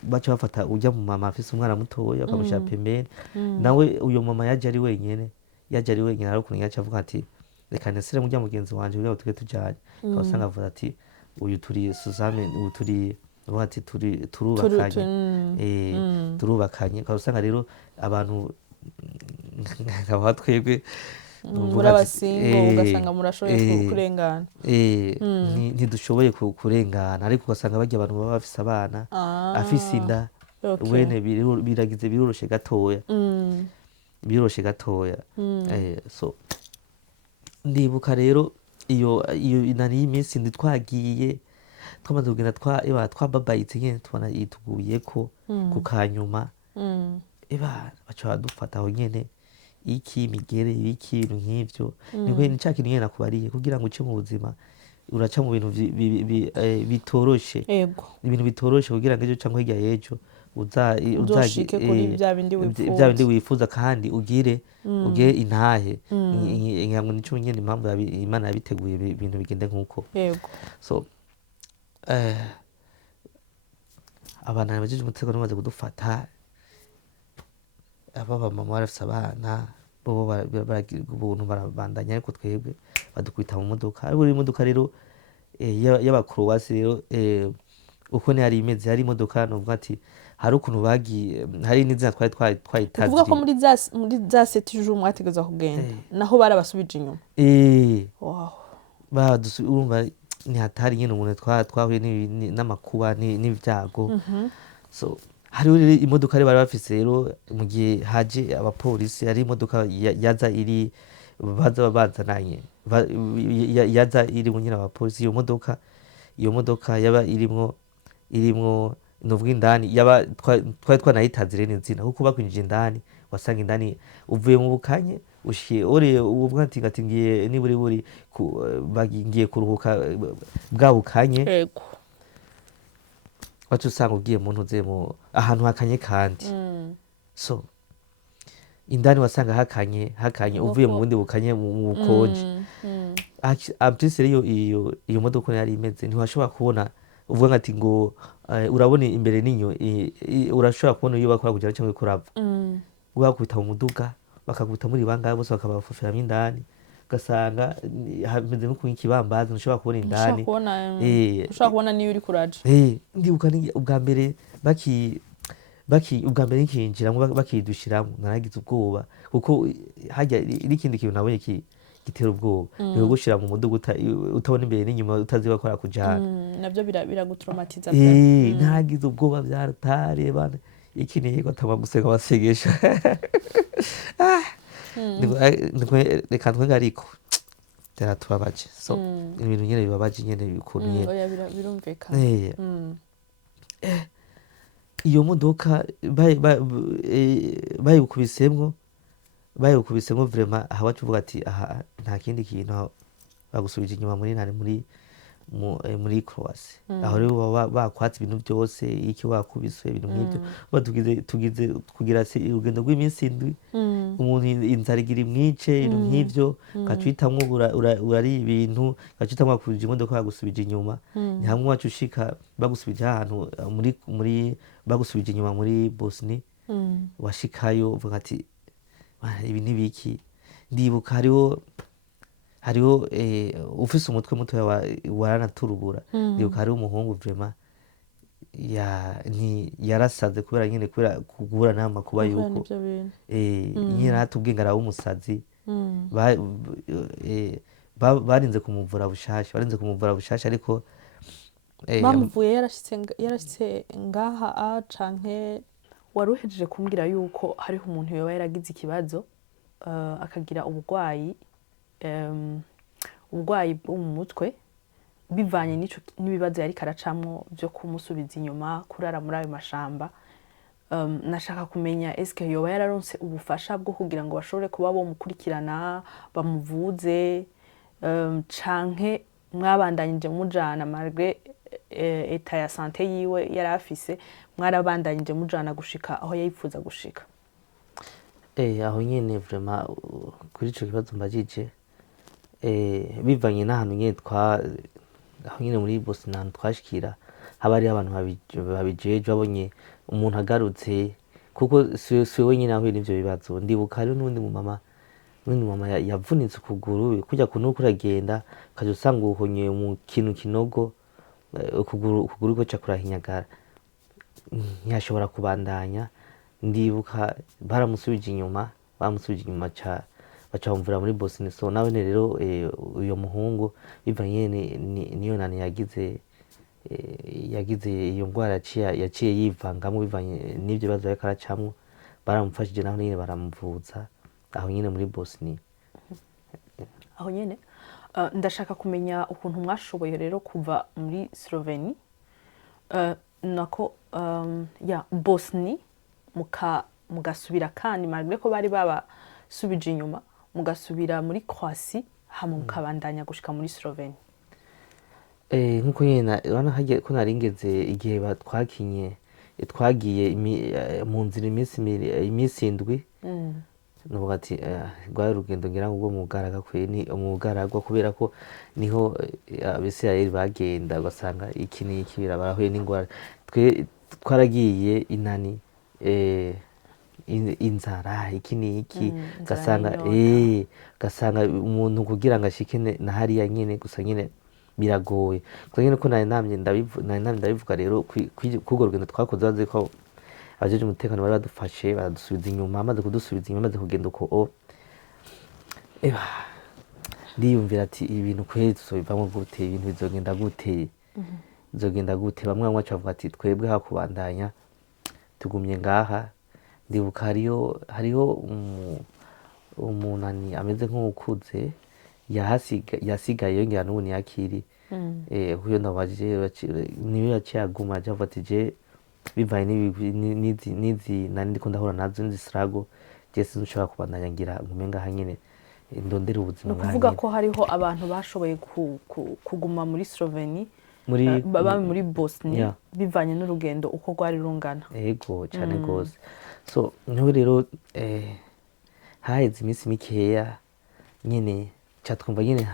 baca bafata ujya mu mama afise umwana mutoya akamushyira pembeni nawe uyo mama yaje ari wenyene ariko yaca avuga ati reka nesire mujya mugenzi wanje kugira ngo tuge tujanye akabasanga avuga ati uyu turi Suzanne uyu turi ati turubakanye ukabasanga rero abantu nkaba twebwe muri abasingo ugasanga murashoboye kurengana ntidushoboye kurengana ariko ugasanga bajya abantu baba bafise abana afise inda wene biragize biroroshe gatoya so ndibuka rero iyo nari iminsi ndi twagiye twamaze kugenda twababayitse nyene tubona yituguyeko ku kanyuma baca badufata aho nyene iki imigere iki ibintu nk'ivyo ni ca kintu nyene nakubariye kugira ngo uce mu buzima uraca mu bintu bitoroshe ibintu bitoroshe kugira ngo ejo canke hirya y'ejo uzoshike kuri vya bindi wifuza kandi ugire intahe ngira ngo nico nyene impamvu Imana yabiteguye ibintu bigende nk'uko so abana bajeje umutekano bamaze kudufata aba mama barafise abana bo baragira ubuntu barabandanya ariko twebwe badukubita mu modoka ariko imodoka rero y'abakroasi rero uko ni ari imeze hari imodoka novuga ati hari ukuntu bagiye hari n'izina twayitazi kuvuga ko muri za 7 jours mwategeza kugenda naho barabasubije inyuma urumva ni hatari nyene umuntu twahuye n'amakuba n'ibyago so hariho rero imodoka bari bafise rero mu gihe haje abapolisi hari imodoka yaza iri bazananye yaza iri mu nyina abapolisi iyo modoka yaba irimwo novuga indani yaba twari twanayitazi rero izina kuko bakwinjije indani wasanga indani uvuye mu bukanye ushiye uvuga ati ngiye niburi ngiye kuruhuka bwa bukanye wacu usanga ugiye mu ntuze mu ahantu hakanye kandi so indani wasanga hakanye uvuye mu bundi bukanye mu bukonje amprise rero iyo modoka yari imeze ntiwashobora kubona uvuga ati ngo urabona imbere ninyo urashobora kubona iyo bakora kujya cyangwa kurava bakubita mu muduga bakagubita muri bangahe bose bakabafufiramo indani ugasanga hameze nko ikibambazi ntushobora kubona indani ushobora kubona niyo uri kuraje ndibuka ubwa mbere ubwa mbere nkinjiramo bakidushiramo naragize ubwoba kuko hajya n'ikindi kintu nabonye gitera ubwoba ni gushira mu muduga utabona imbere n'inyuma utazi bakora kujana navyo biragutraumatiza naragize ubwoba byaratare bana ikineye ko atama guseka basegesha reka ntwenga ariko byaratubabaje so ibintu nyene bibabaje nyene bikuntu nyene birumvikana iyo modoka bayikubisemwo vraiment aha wacu uvuga ati aha nta kindi kintu bagusubije inyuma muri Croatie aho rero bakwatse ibintu byose iki wakubiswe ibintu nk'ibyo tugize kugira urugendo rw'iminsi indwi umuntu inzara igira imwice ibintu nk'ibyo gacuhitamwo urari ibintu gacuhitamwo bakubije imodoka bagusubije inyuma ni hamwe wacu ushika bagusubije ahantu bagusubije inyuma muri Bosnie washikayo uvuga ati ibi nibiki ndibuka hariho ufise umutwe muto waranaturubura ndibuka hariho umuhungu vraiment yarasaze kubera nyene kubera kugura nama kuba yuko nyene atubwenge araho umusazi barinze kumuvura bushasha ariko bamuvuye yarashitse ngaha canke waruhejeje kumbwira yuko hariho umuntu yoba yaragize ikibazo akagira uburwayi bwo mu mutwe bivanye n'ibibazo yari karacamwo byo kumusubiza inyuma kurara muri ayo mashamba nashaka kumenya eske yoba yararonse ubufasha bwo kugira ngo bashobore kuba bomukurikirana bamuvuze, canke mwabandanyije mujana malgré eta ya sante yiwe yari afise, mwarabandanyije mujana gushika aho yipfuza gushika? aho nyene vraiment kuri ico kibazo mbajije bivanye n'ahantu nyene aho nyene muri Bosnia ahantu twashikira haba hariho abantu babijejwe, babonye umuntu agarutse, kuko si we nyene ahuye n'ivyo bibazo. Ndibuka hariho n'uwundi mumama yavunitse ukuguru, kurya kuntu uriko uragenda ukaja usanga uhonyoye mu kintu kinogo, ukuguru guca kurahinyagara, ntiyashobora kubandanya. Ndibuka baramusubije inyuma baca bamuvura muri Bosnia. So nawe rero uyo muhungu bivanye niyo nani yagize iyo ngwara yaciye yivangamwo bivanye n'ivyo bibazo yariko aracamwo, baramufashije naho nyene baramuvuza aho nyene muri Bosnia. Aho nyene ndashaka kumenya ukuntu mwashoboye rero kuva muri Slovenia nako ya Bosnia mugasubira kandi malgré ko bari babasubije inyuma, mugasubira muri Croatie hama mukabandanya gushika muri Slovenia. Nkuko nyene ko naringeze igihe twagiye mu nzira imisi indwi, nuvuga ati rwari urugendo ngira ngo mu Bugaragwa, kubera ko niho Abisirayeli bagenda ugasanga iki n'iki barahuye n'ingwara. Twaragiye inani inzara iki n'iki, ugasanga umuntu kugira ngo ashike na hariya nyene gusa nyene biragoye. Gusa nyene ko nari namye ndabivuga rero kurwo rugendo twakoze, bazi ko abajeje umutekano bari badufashe baradusubiza inyuma. Amaze kudusubiza inyuma, amaze kugenda uko ndiyumvira ati ibintu kweri tuzobivamwo gute, ibintu bizogenda gute. Bamwe baca bavuga ati twebwe hakubandanya tugumye ngaha. Ndibuka hariho umunani ameze nk'uwukuze yasigaye, yongera n'ubu ntiyakiri. Kuyo ndabajije niwe yaciye aguma aja avuga ati je bivanye n'izi nani ndiko ndahura nazo, n'izi struggle, je sinzoshobora kubandanya ngira ngume ngaha nyene ndondera ubuzima bwanjye. Nukuvuga ko hariho abantu bashoboye kuguma muri Slovenia, baba muri Bosnia bivanye n'urugendo uko rwari rungana. Yego cyane gose. So niho rero haheze iminsi mikeya nyene catwumva nyene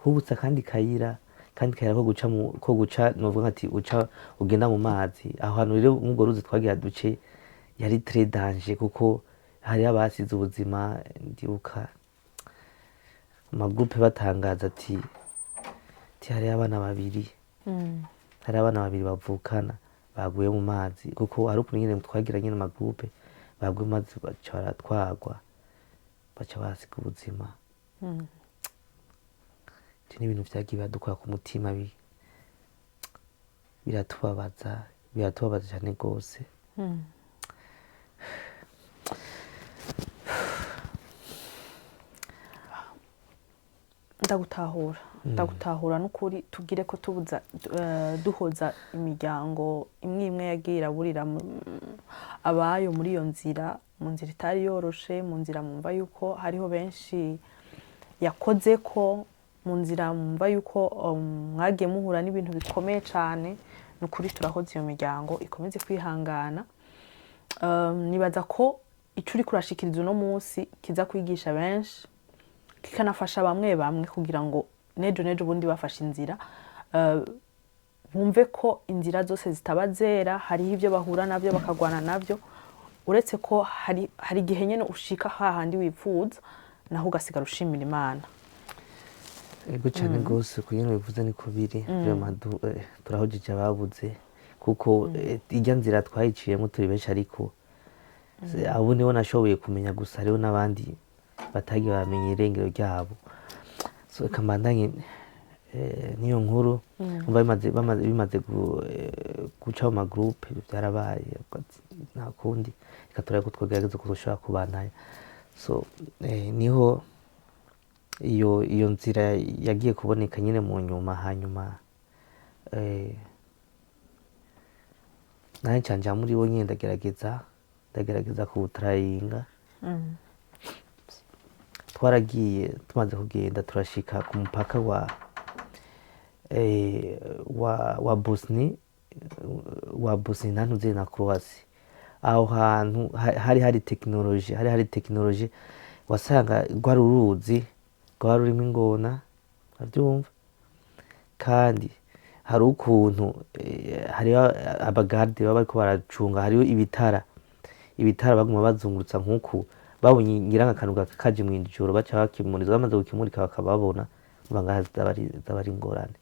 hubutse akandi kayira ko guca novuga ati uca ugenda mu mazi. Aho hantu rero nk'ubwo ruzi twagira duce yari très danger, kuko hari abasize ubuzima. Ndibuka amagroupe batangaza ati hari abana babiri bavukana baguye mu mazi, kuko hari ukuntu nyene twagira nyene amagroupe baguye mu mazi baca baratwagwa, baca basiga ubuzima. Ivyo ni ibintu vyagiye biradukora ku mutima, biratubabaza cane gose. Ndagutahura n'ukuri. Tugire ko duhoza imiryango imwe imwe yagiye iraburira abayo muri iyo nzira, mu nzira itari yoroshe, mu nzira mwumva yuko hariho benshi yakoze ko, mu nzira mwumva yuko mwagiye muhura n'ibintu bikomeye cane. Nukuri turahoza iyo miryango ikomeze kwihangana. Nibaza ko ico uriko urashikiriza uno munsi kiza kwigisha benshi, kikanafasha bamwe kugira ngo nejo ubundi bafashe inzira bumve ko inzira zose zitaba zera. Hariho ivyo bahura navyo bakagwana navyo, uretse ko hari igihe nyene ushika hahandi wipfuza naho ugasigara ushimira Imana. Ego cyane gose, kugira bivuze niko biri. Turahojeje ababuze, kuko irya nzira twayiciyemo turi benshi, ariko abo nibo nashoboye kumenya, gusa hariho n'abandi batagiye bamenya irengero ryabo. So reka mbandanye niyo nkuru. Bimaze guca mu magroupe byarabaye, nta kundi reka turabe ko twogerageza kuzoshobora kubandanya. So niho iyo nzira yagiye kuboneka nyine mu nyuma. Hanyuma naye canja muri bo nyene ndagerageza kuwutrayinga. Twaragiye tumaze kugenda turashika ku mupaka wa Bosni nantuze na Croatia. Aho hantu hari tekinoloji wasanga rwari uruzi rwari rurimo ingona urabyumva, kandi hari ukuntu hariho abagarde baba bariko baracunga, hariho ibitara baguma bazungurutsa nk'uku, babonye ngira akantu kaje mw'ijoro baca bakimuriza, bamaze gukimurika bakababona ngaha zaba ari ingorane.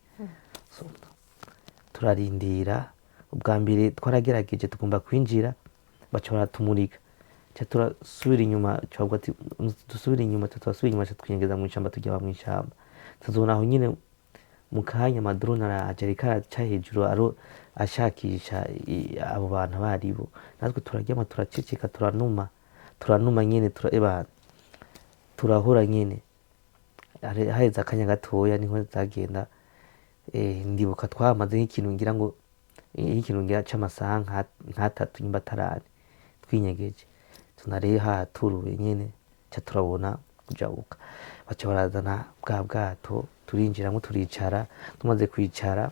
So, turarindira, ubwa mbere twaragerageje tugomba kwinjira baca baratumurika, ca turasubira inyuma, turasubira inyuma twiyengeza mw'ishamba, tujya mw'ishamba, tuzobona aho nyine mu kanya amadrone araje ariko araca hejuru ashakisha abo bantu abaribo, natwe turaryama turaceceka turanuma nyene turahura nyene. Haheze akanya gatoya niho zagenda, ndibuka twamaze nk'ikintu ngira c'amasaha nk'atatu nyimba atarane twinyegeje, tunareye haturuye nyene, ca turabona kujabuka, baca barazana bwa bwato turinjiramwo turicara. Tumaze kwicara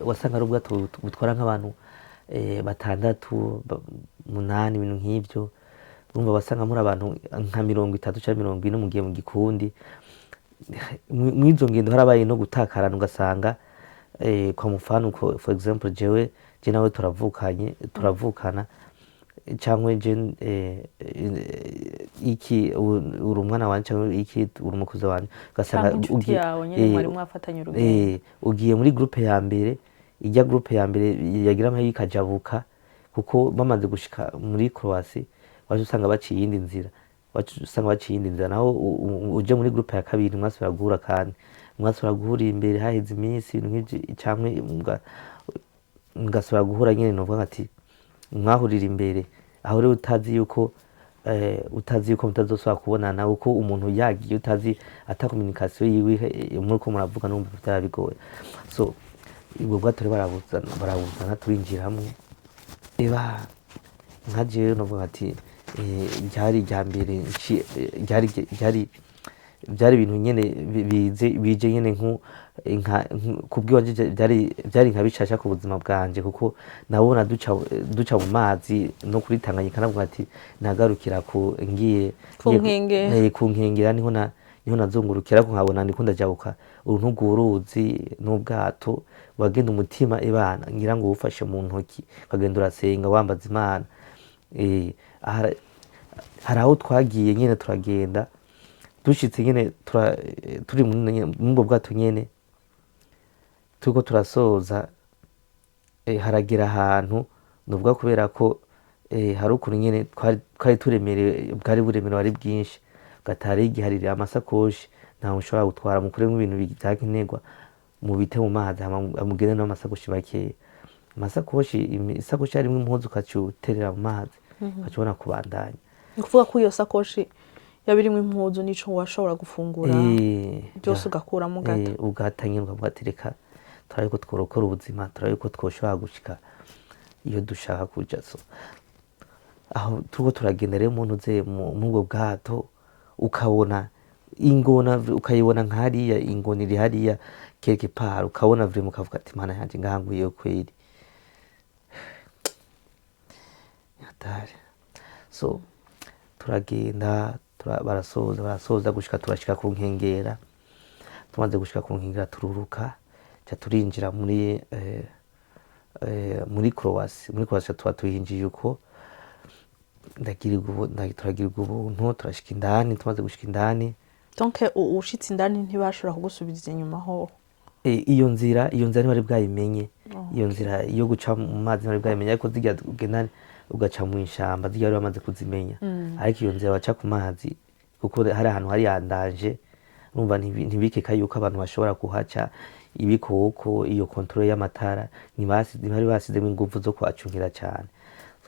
wasanga ari ubwato butwara nk'abantu 6, 8 ibintu nk'ivyo. Urumva wasanga muri abantu nka 30 canke 40 mugiye mu gikundi. Mw'izo ngendo harabaye no gutakarana, ugasanga kwa mfano for example jewe nawe turavukana, cyangwa iki uri umwana wanje cyangwa iki uri umukuzi wanje, ugasanga inshuti yawe nyene mwari mwafatanye urugendo, ugiye muri groupe ya mbere, ijya groupe ya mbere yagira amahirwe ikajabuka, kuko bamaze gushika muri Croatia waje usanga baciye iyindi nzira, naho uje muri groupe ya kabiri mwasubira guhura, kandi mwasubira guhura imbere haheze iminsi ibintu nk'ivyo, canke mugasubira guhura nyene, novuga ati mwahurira imbere aho rero utazi yuko mutazosubira kubonana, uko umuntu yagiye utazi ata communication yiwe muriko muravuga, numva vyaba bigoye. So ubwo bwato rero barabuzana turinjira hamwe. Nka jewe novuga ati ryari irya mbere byari ibintu nyene bije nyene kubwiwanje byari nka bishasha ku buzima bwanje, kuko nabona duca mu mazi no kuri Tanganyika, navuga ati nagarukira ngiye ku nkengera, niho nazungurukira, ko nkabona ndiko ndajabuka uruntugu uruzi n'ubwato wagenda umutima ibana ngira ngo ufashe mu ntoki ukagenda urasenga wambaza Imana. Hari aho twagiye nyene turagenda dushitse nyene turi muri ubwo bwato nyene turiko turasoza, haragera ahantu nuvuga kubera ko hari ukuntu nyene twari turemerewe, bwari buremerewe ari bwinshi, gatari igiharire amasakoshi ntawe ushobora gutwara, mukuremwo ibintu vyakenerwa mubite mu mazi, mugende n'amasakoshi makeya. Isakoshi harimwo impuzu ukaca uterera mu mazi ukaca ubona kubandanya. Ni ukuvuga ko iyo sakoshi yaba irimwo impuzu n'ico washobora gufungura byose ugakuramo gato, ugatanya ukavuga ati reka turabe ko tworokora ubuzima, turabe ko twoshobora gushika iyo dushaka kuja. So aho turiko turagenda rero umuntu uze mubwo bwato ukabona ingona, ukayibona nk'hariya ingona iri hariya quelque part, ukabona vraiment ukavuga ati Mana yanje ngaha nguyeyo kweri. So turagenda barasoza gushika, turashika ku nkengera. Tumaze gushika ku nkengera tururuka, ca turinjira muri Croatia. Tuba tuhinjiye uko turagirirwa ubuntu, turashika indani. Tumaze gushika indani, donc ushitse indani ntibashobora kugusubiza inyuma ho? iyo nzira ntibari bwayimenye, iyo nzira yo guca mu mazi ntibari bwayimenye, ariko zirya ugenda ugaca mw'ishamba zirya bari bamaze kuzimenya. Ariko iyo nzira baca ku mazi, kuko hari ahantu hari yandanje, urumva ntibikeka yuko abantu bashobora kuhaca, ibikoko, iyo controle y'amatara ntibari basizemo ingufu zo kuhacungira cane.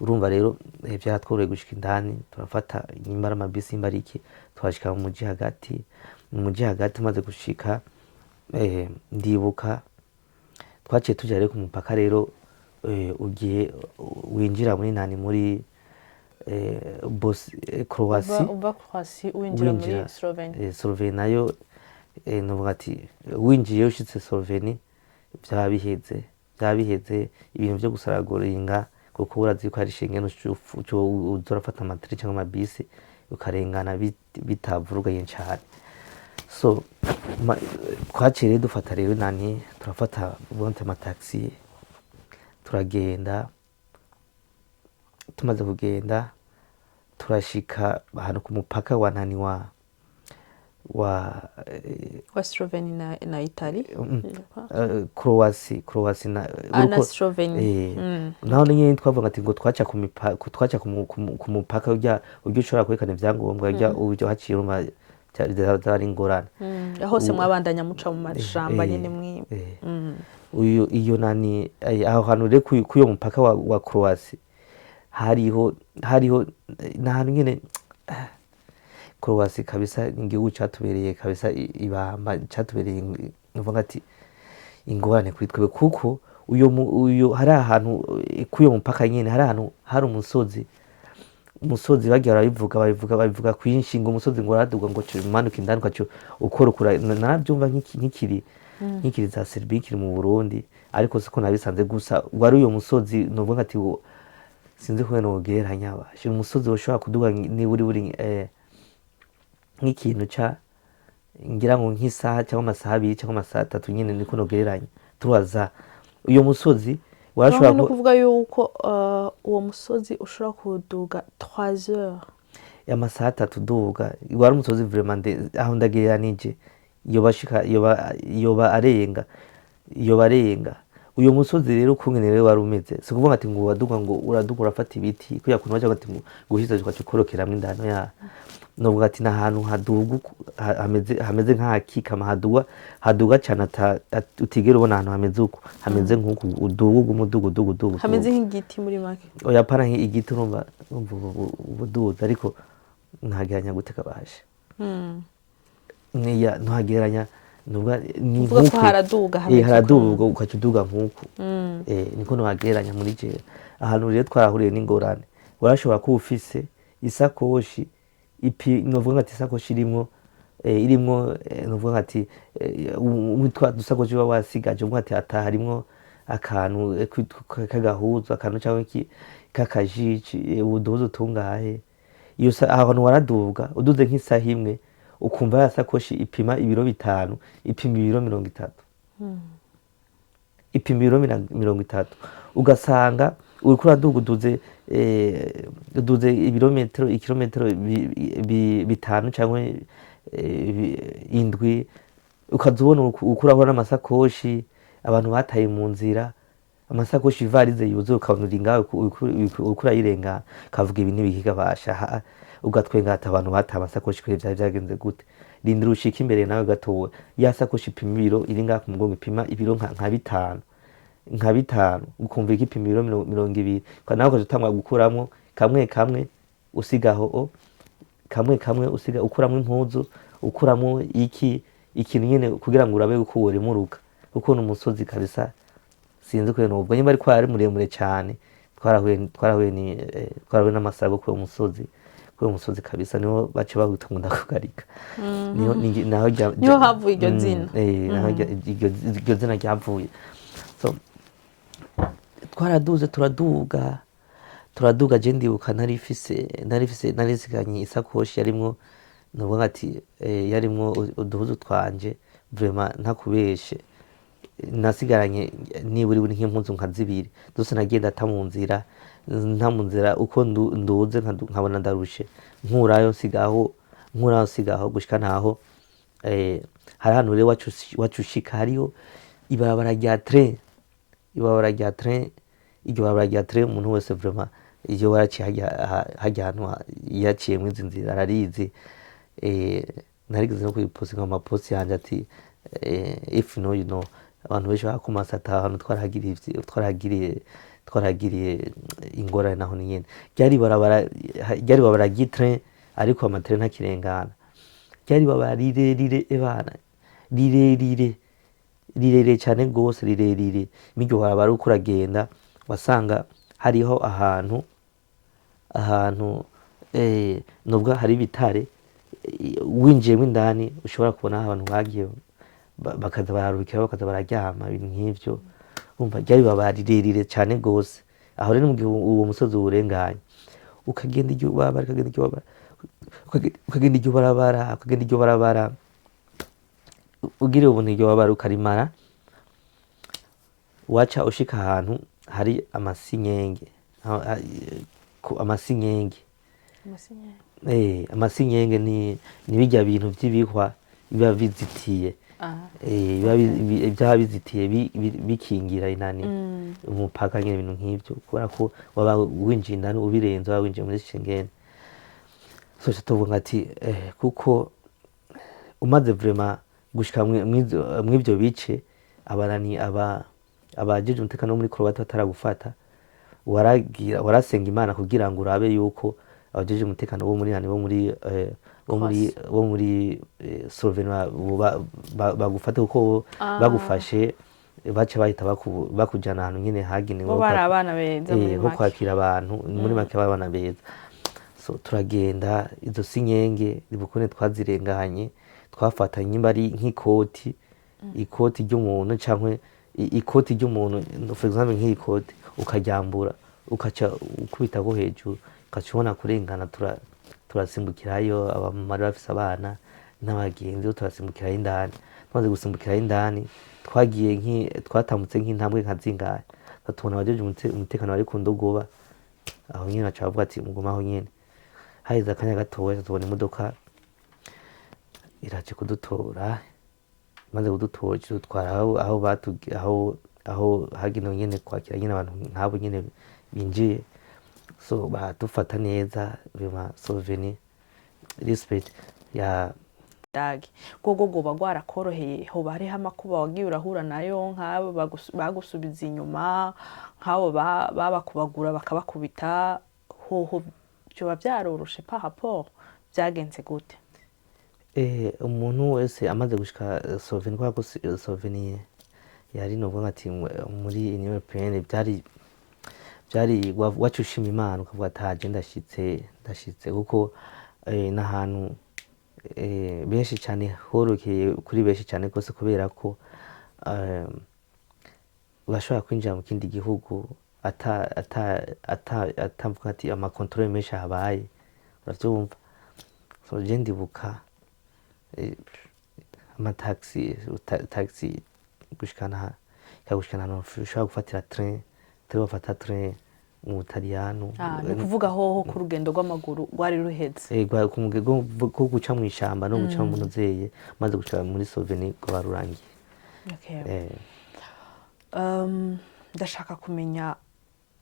Urumva rero vyaratworoheye gushika indani, turafata nyimba ari amabisi nyimba ari iki, tuhashika mu muji hagati. Maze gushika ndibuka twaciye tuja rero ku mupaka rero ugiye winjira muri nani muri Croatie uva Croatie winjira muri winjira Slovenia. Slovenia nayo nuvuga ati winjiye ushitse Slovenia byaba biheze ibintu byo gusaragoringa kuko urazi ko hari Schengen uzorafata amatiri cyangwa amabisi ukarengana bitavuruganye cyane. So twaciye rero dufata rero nani turafata bonte amataxi turagenda, tumaze kugenda turashika ahantu ku mupaka wa nani wa Slovenia na Italy. Croatie Na Slovenia. naho nyine twavuga ati ngo twaca ku mupaka ujya ushobora kwerekana ibyangombwa ujya haciye urumva byari ingorane. Hose mwabandanya muca mu mashamba nyine iyo nani aho hantu rero kuyo mupaka wa Croatie hariho n'ahantu nyine Croatie kabisa igihugu cyatubereye kabisa ibamba cyatubereye nuvuga ati ingorane kuri twebwe kuko uyo hari ahantu kuyo mupaka nyine hari ahantu hari umusozi bagiye babivuga kwinshi ngo umusozi ngo uraduga ngo umanuka indani ukacu ukora narabyumva nk'ikiri za Serbia kiri mu Burundi ariko siko nabisanze gusa wari uyo musozi nuvuga ati sinzi ko no gereranya bashi umusozi ushobora kuduga ni buri nk'ikintu ngira ngo nk'isaha cyangwa amasaha 2 cyangwa amasaha 3 nyine niko no gereranya turaza uyo musozi warashobora no kuvuga yuko uwo musozi ushobora kuduga 3 heures amasaha 3 duga wari umusozi vraiment aho ndagereranije yoba arenga uyo musozi rero ukungene rero wari umeze si kuvuga ati ngo uraduga urafata ibiti kuya kuntu baje ati ngo guhiza tukacukorokeramwe indano ya novuga ati nahantu haduga hameze nk'akikama haduga cyane utigera ubona ahantu hameze uko hameze nk'uko udugu hameze nk'igiti muri make oya pana nk'igiti urumva ubuduza ariko ntageranya guteka bashe niya ntageranya nuvuga ni nk'uko haraduga ukacuduga nk'uko niko ntageranya muri je ahantu rero twarahuriye n'ingorane warashobora kuba ufise isakoshi novuga ati isakoshi irimwo novuga ati witwa dusakoshi wasigaje uvuga ati ataharimwo akantu kagahuza akantu cyangwa kakajiji ubuduzo tungahe iyo ahantu waraduga uduze nk'isaha imwe ukumva ya sakoshi ipima ibiro 5 ipima ibiro 30 ipima ibiro 30 ugasanga uriko uraduga uduze ikilometero 5 cyangwa 7 ukazubona ukurahura n'amasakoshi abantu bataye mu nzira amasakoshi ivarize yuzuye ukabona uri ngawe ukurayirengana kavuga ibi ntibikigabasha ugatwenga ati abantu bataye amasakoshi kuri byari byagenze gute rindira ushika imbere nawe gatowe ya sakoshi ipima ibiro iri ngaha ku mugongo ipima ibiro nka 5 ukumva igipima ibiro 20 nawe ukazutangwa gukuramo kamwe usigaho kamwe usiga ukuramo impuzu ukuramo ikintu nyene kugira ngo urabe uko urimuruka kuko n'umusozi kabisa sinzi ko n'ubwo nyuma ari kwari muremure cyane twarahuye n'amasago ku musozi kabisa niho bace bahita ngo ndakugarika niho havuye iryo zina iryo zina ryavuye so twaraduze turaduga je ndibuka narisiganye isakoshi yarimwo nuvuga ati yarimwo uduhuzu twanje vraiment ntakubeshe nasigaranye niburi nk'impuzu nka 2 zose nagenda nta mu nzira uko nduze nkabona ndarushe nkurayo sigaho gushika naho hari hano rero wacushika hariyo ibarabara rya train umuntu wese vraiment iyo waraciye hajya hano yaciye mu nzira ararizi narigeze no kuyiposinga mu maposti yanje ati if you know you know abantu benshi bakumasata ahantu twaragiriye ingorane naho nyene ryari barabara ry'itrain ariko amatrain ntakirengana ryari babara rirerire ebana rirerire cyane gose rirerire miryo barabara uko uragenda wasanga hariho ahantu nubwo hari ibitare winjiyemo indani ushobora kubona aho abantu bagiye bakaza bararukira bakaza bararyama ibintu nk'ivyo umva ryari baba rirerire cyane gose aho rero mu gihe uwo musozi uwurenganye ukagenda iryo barabara ukagenda iryo barabara ugire ubuntu iryo barabara ukarimara waca ushika ahantu hari amasinyenge amasinyenge ni bijya bintu by'ibihwa biba bizitiye byaba bizitiye bikingira inani umupaka nyine ibintu nk'ibyo kubera ko waba winjiye indani ubirenze waba winjiye muri Schengen so tuvuga ati kuko umaze vraiment gushika mw'ibyo bice abajeje umutekano muri Croatia bataragufata warasenga Imana kugira ngo urabe yuko abajeje umutekano bo muri Slovenia bagufate kuko bagufashe bace bahita bakujana ahantu nyine hagenewe bo bari abana beza ho kwakira abantu muri make abana beza so turagenda izo sinyenge ibukone twazirenganye twafatanye imba ari nk'ikoti ikoti ry'umuntu cyangwa ikoti ry'umuntu for example nk'ikoti ukaryambura ukaca ukubita ko hejuru ukaca ubona kurengana turasimbukirayo abamama bafise abana n'abagenzi turasimbukirayo indani tumaze gusimbukirayo indani twatambutse nk'intambwe nka zingahe tubona abajeje umutekano bari ku ndogoba aho nyine baca bavuga ati muguma aho nyine haheze akanya gatoya tubona imodoka iraje kudutora maze kudutora idutwara aho hagenewe nyine kwakira nyine abantu nk'abo nyine binjiye so badufata neza bima Slovenia respect ya dagi gogo goba gwarakoroheye hoba hariho amakuba wagiye urahura nayo nk'abo bagusubiza inyuma nk'abo babakubagura bakabakubita hoho byoba byaroroshe par rapport byagenze gute umuntu wese amaze gushika Slovenia kwa Slovenia yari novuga ati muri Union Européenne byari wacushima Imana ukavuga ati ndashitse kuko n'ahantu benshi cyane horokeye kuri benshi cyane kose kubera ko bashobora kwinjira mu kindi gihugu atavuga ati amakontorore menshi habaye uravyumva so je ndibuka amataxi gushikana ahantu ushobora gufatira train bafata train mu Butaliyano ni kuvuga hoho ku rugendo rw'amaguru rwari ruheze ko guca mu ishamba no guca mu nozeye maze guca muri Slovenia ko barurangiye ndashaka kumenya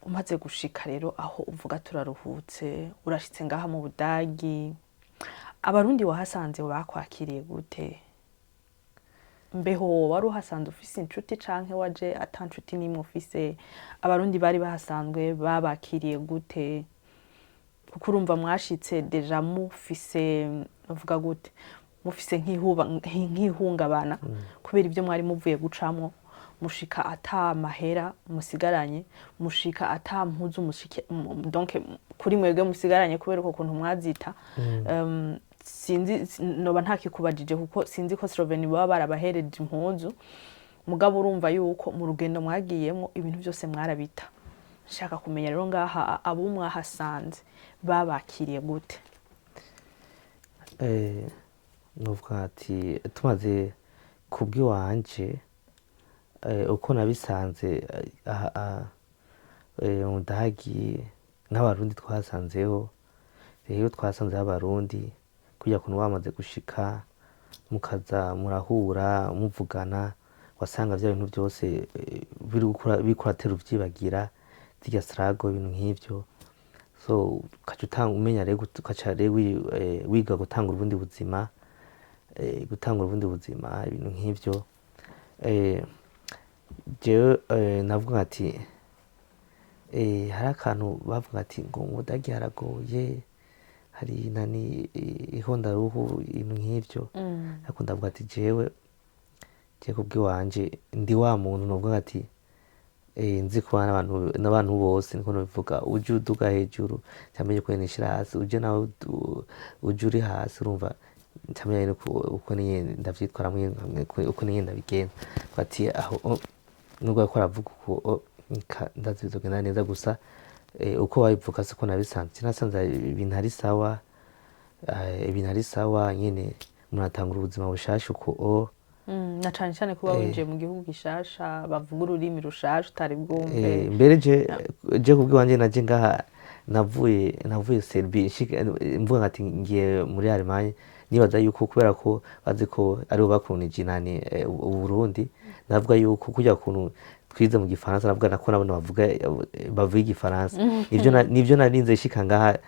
umaze gushika rero aho uvuga turaruhutse urashitse ngaha mu Budagi abarundi wahasanze bakwakiriye gute mbeho wari uhasanze ufise inshuti canke waje ata nshuti nimwe ufise abarundi bari bahasanzwe babakiriye gute kuko urumva mwashitse deja mufise bavuga gute mufise nk'ihungabana kubera ibyo mwari muvuye gucamwo mushika ata mahera musigaranye mushika ata mpuzu mushike donc kuri mwebwe musigaranye kubera uko kuntu mwazita sinzi noba ntakikubajije kuko sinzi ko Slovenia baba barabahereje impuzu mugabo urumva yuko mu rugendo mwagiyemo ibintu byose mwarabita nshaka kumenya rero ngaha abo mwahasanze babakiriye gute novuga ati tumaze kubwiwanje uko nabisanze mu Budagi n'abarundi twasanzeho rero twasanze abarundi kujya kuntu bamaze gushika mukaza murahura muvugana wasanga bya bintu byose bikuratera uvyibagira zirya strago ibintu nk'ivyo so ukaca umenya rero ukaca rero wiga gutanga ubundi buzima ibintu nk'ivyo jewe navuga ati hari akantu bavuga ati ngo mu Budagi haragoye hari nani ihondaruhu ibintu nk'ivyo ariko ndavuga ati jewe kubwiwanje ndi wa muntu novuga ati nzi kubana n'abantu bose niko nobivuga, uje uduga hejuru ncamenye uko nishira hasi, uje nawe uje uri hasi urumva ncamenya nyene uko nyene ndavyitwaramwo, uko nyene ndabigenza ati aho nubwo ariko aravuga uko ndazi bizogenda neza, gusa uko babivuga siko nabisanze, nasanze ibintu ari sawa, ibintu ari sawa nyene, umuntu atangura ubuzima bushasha uko na cane cane kuba winjiye mu gihugu gishasha bavuga ururimi rushasha utari bwumve. mbere je kubwiwanje naje ngaha navuye Serbie mvuga ngati ngiye muri Allemagne, nibaza yuko kubera ko bazi ko aribo bakolonije nani Uburundi, navuga yuko kurya kuntu twize mu gifaransa navuga nako nabona bavuga igifaransa, nivyo narinze shika ngaha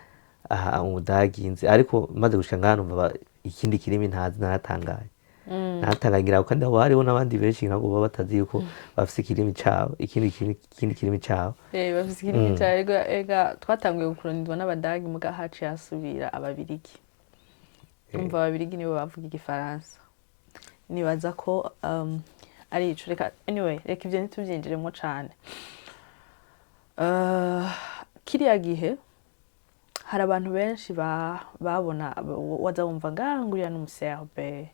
mu Budagi nzi, ariko maze gushika ngaha numva ikindi kirimi ntazi, naratangaye naratangagira kandi haba hariho n'abandi benshi ntabwo baba batazi yuko bafise ikirimi cabo, ikindi kirimi cabo bafise ikirimi cabo. Ega twatanguye gukolonizwa n'Abadagi muga haciye hasubira Ababirigi, umva Ababirigi nibo bavuga igifaransa, nibaza ko ari ico. Reka anyway, reka ivyo ntituvyinjiremwo cane. Kiriya gihe hari abantu benshi babona, waza wumva nguriya n'umuserbe,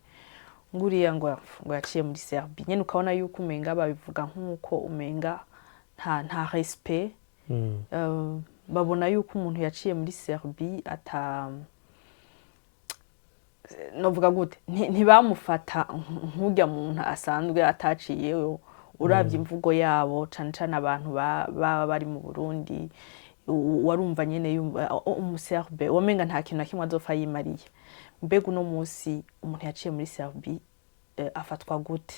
nguriya ngo yaciye muri Serbie, nyene ukabona yuko umenga babivuga nk'uko umenga nta respect. Babona yuko umuntu yaciye muri Serbie novuga gute, ntibamufata nk'urya muntu asanzwe ataciyeyo, uravye imvugo yabo cane cane abantu baba bari mu Burundi, warumva nyene umuserbe wamenga nta kintu na kimwe azopfa yimariye. Mbega uno musi umuntu yaciye muri Serbie afatwa gute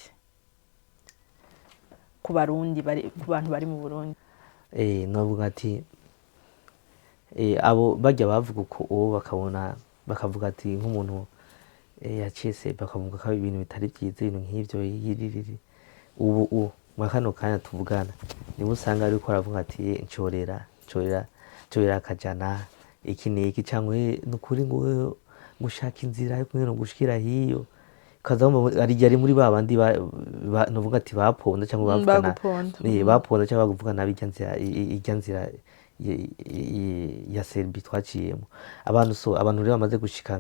ku Barundi, ku bantu bari mu Burundi? novuga ati abo barya bavuga uko bakavuga ati nk'umuntu yaciye Serbie bakavuga ko ibintu bitari vyiza, ibintu nk'ivyo yiririri. Ubu mwa kano kanya tuvugana niba usanga ariko aravuga ati ncorera akajana iki n'iki, canke nukuri ngo gushaka inzira ariko nyene gushikira hiyo, ukazabona ari muri babandi novuga ati baponda cyangwa baponda cyangwa bavuga nabi irya nzira ya Serbie twaciyemo. Abantu rero bamaze gushika,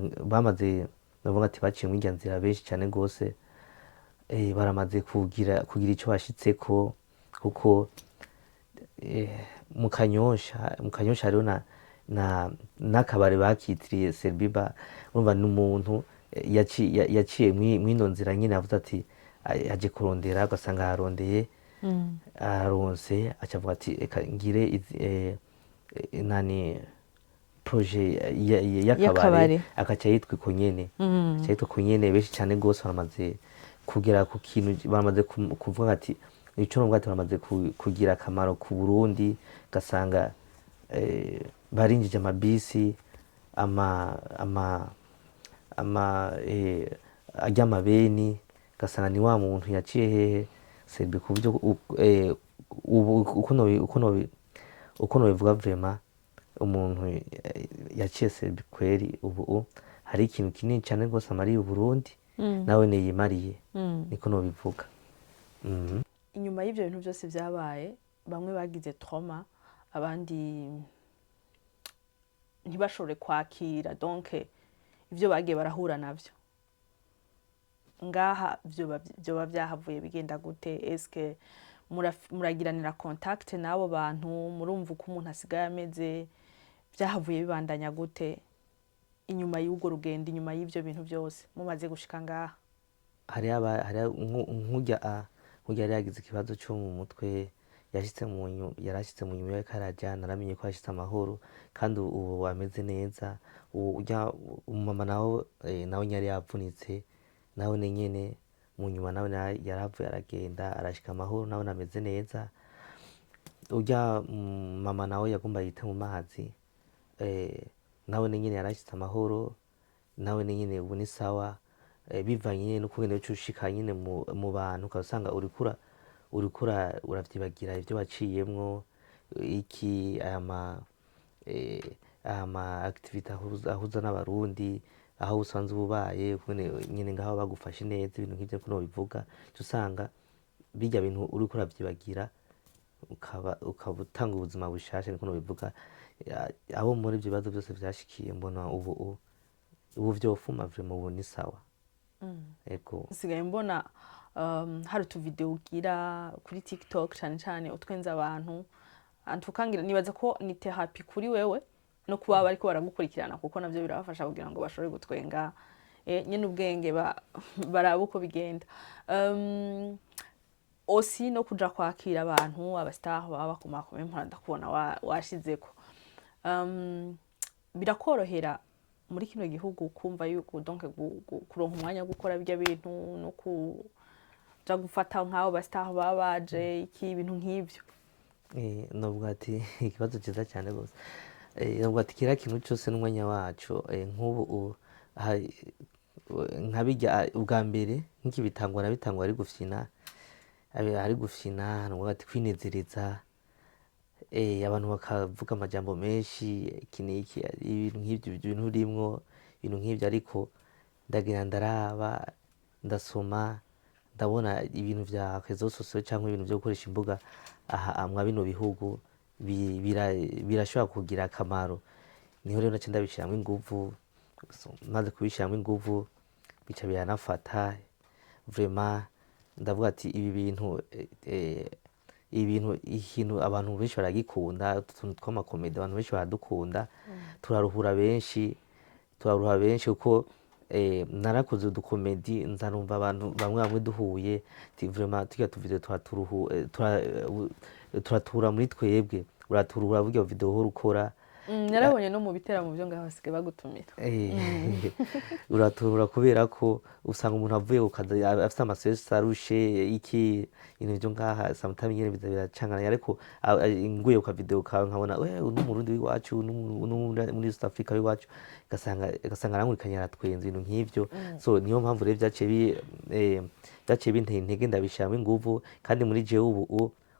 novuga ati baciye muri irya nzira benshi cyane gose, baramaze kugira ico bashitseko, kuko mu Kanyosha hariho n'akabare bakitiriye Serbie bar, urumva n'umuntu yaciye mw'ino nzira nyene, yavuze ati aje kurondera, agasanga arondeye aronse, acavuga ati eka ngire nani projet y'akabare, akaca yitwa uko nyene, benshi cane gose baramaze kugera ku kintu, baramaze kuvuga ati ico novuga ati baramaze kugira akamaro ku Burundi, gasanga barinjije amabisi ary'amabeni, gasanga ni wa muntu yaciye hehe Serbie, ku buryo uko nobivuga vraiment umuntu yaciye Serbie kweri, ubu hari ikintu kinini cane gose amariye Uburundi, nawe yimariye, niko nobivuga. Inyuma y'ivyo bintu vyose vyabaye, bamwe bagize trauma, abandi ntibashobore kwakira, donc ivyo bagiye barahura navyo ngaha vyoba vyahavuye bigenda gute? Eske muragiranira contact n'abo bantu, murumva uko umuntu asigaye ameze, vyahavuye bibandanya gute inyuma y'urwo rugendo, inyuma y'ivyo bintu vyose mumaze gushika ngaha? nk'urya yari yagize ikibazo cyo mu mutwe, yarashitse mu nyuma yariko araja, naramenye ko yashitse amahoro kandi ubu ameze neza. Urya umumama nawe yari yavunitse, nawe nyene mu nyuma nawe yaravuye aragenda arashika amahoro, nawe ameze neza. Urya mama nawe yagomba yite mu mazi, nawe nyene yarashitse amahoro, nawe nyene ubu ni sawa. Bivanye nyene n'ukungene uca ushika nyene mu bantu, ukasanga uriko uravyibagira ivyo waciyemwo, ama activité ahuza n'Abarundi, aho usanzwe ubaye, ukungene nyene ngaho bagufashe neza, ibintu nk'ivyo kuno bivuga, uca usanga birya bintu uriko uravyibagira ukaba utanga ubuzima bushasha niko nobivuga. Abo muri ibyo bibazo byose vyashikiye mbona ubu vyofuma vraiment ubu ni sawa. Ego nsigaye mbona hari utuvideo ugira kuri TikTok cyane cyane utwenza abantu antukangira nibaza ko ni therapy kuri wewe no kuba bariko baragukurikirana kuko navyo birabafasha kugira ngo bashobore gutwenga nyene ubwenge baraba uko bigenda. Osi no kuja kwakira abantu abastar baba bakomakomeye mpora ndakubona washizeko. Birakorohera muri kino gihugu kumva yuko donc kuronka umwanya wo gukora bya bintu no kuja gufata nk'abo bastar baba baje iki ibintu nk'ivyo. novuga ati ikibazo cyiza cyane rwose. Novuga ati kiriya kintu cyose n'umwanya wacu. Nk'ubu nkabijya ubwa mbere nk'ikibitangwa nabitangwa ari gufyina, ari gufyina novuga ati kwinezereza, abantu bakavuga amajambo menshi iki n'iki ibintu nk'ibyo ibintu urimwo ibintu nk'ibyo, ariko ndagenda ndaraba ndasoma ndabona ibintu vya réseaux sociaux cyangwa ibintu byo gukoresha imbuga mwa bino bihugu birashobora kugira akamaro. Niho rero naca ndabishyiramo inguvu, maze kubishyiramo inguvu bica biranafata vraiment. Ndavuga ati ikintu abantu benshi baragikunda, utuntu tw'amakomedi abantu benshi baradukunda, turaruhura benshi kuko narakoze udukomedi nza numva abantu bamwe duhuye vraiment turya tuvideo turatura muri twebwe, uraturuhura burya video uhora ukora. Narabonye no mu biteramo byo ngaho basigaye bagutumira. Uratura kubera ko usanga umuntu avuye ukaza afite amasesi arushe iki ibintu byo ngaha sometimes nyene biza biracangana, ariko nguye uka video kawe nkabona uno Murundi w'iwacu muri South Africa w'iwacu gasanga arankurikanye aratwenza ibintu nk'ivyo. So niyo mpamvu rero byaciye binteye intege ndabishiramo inguvu, kandi muri jewe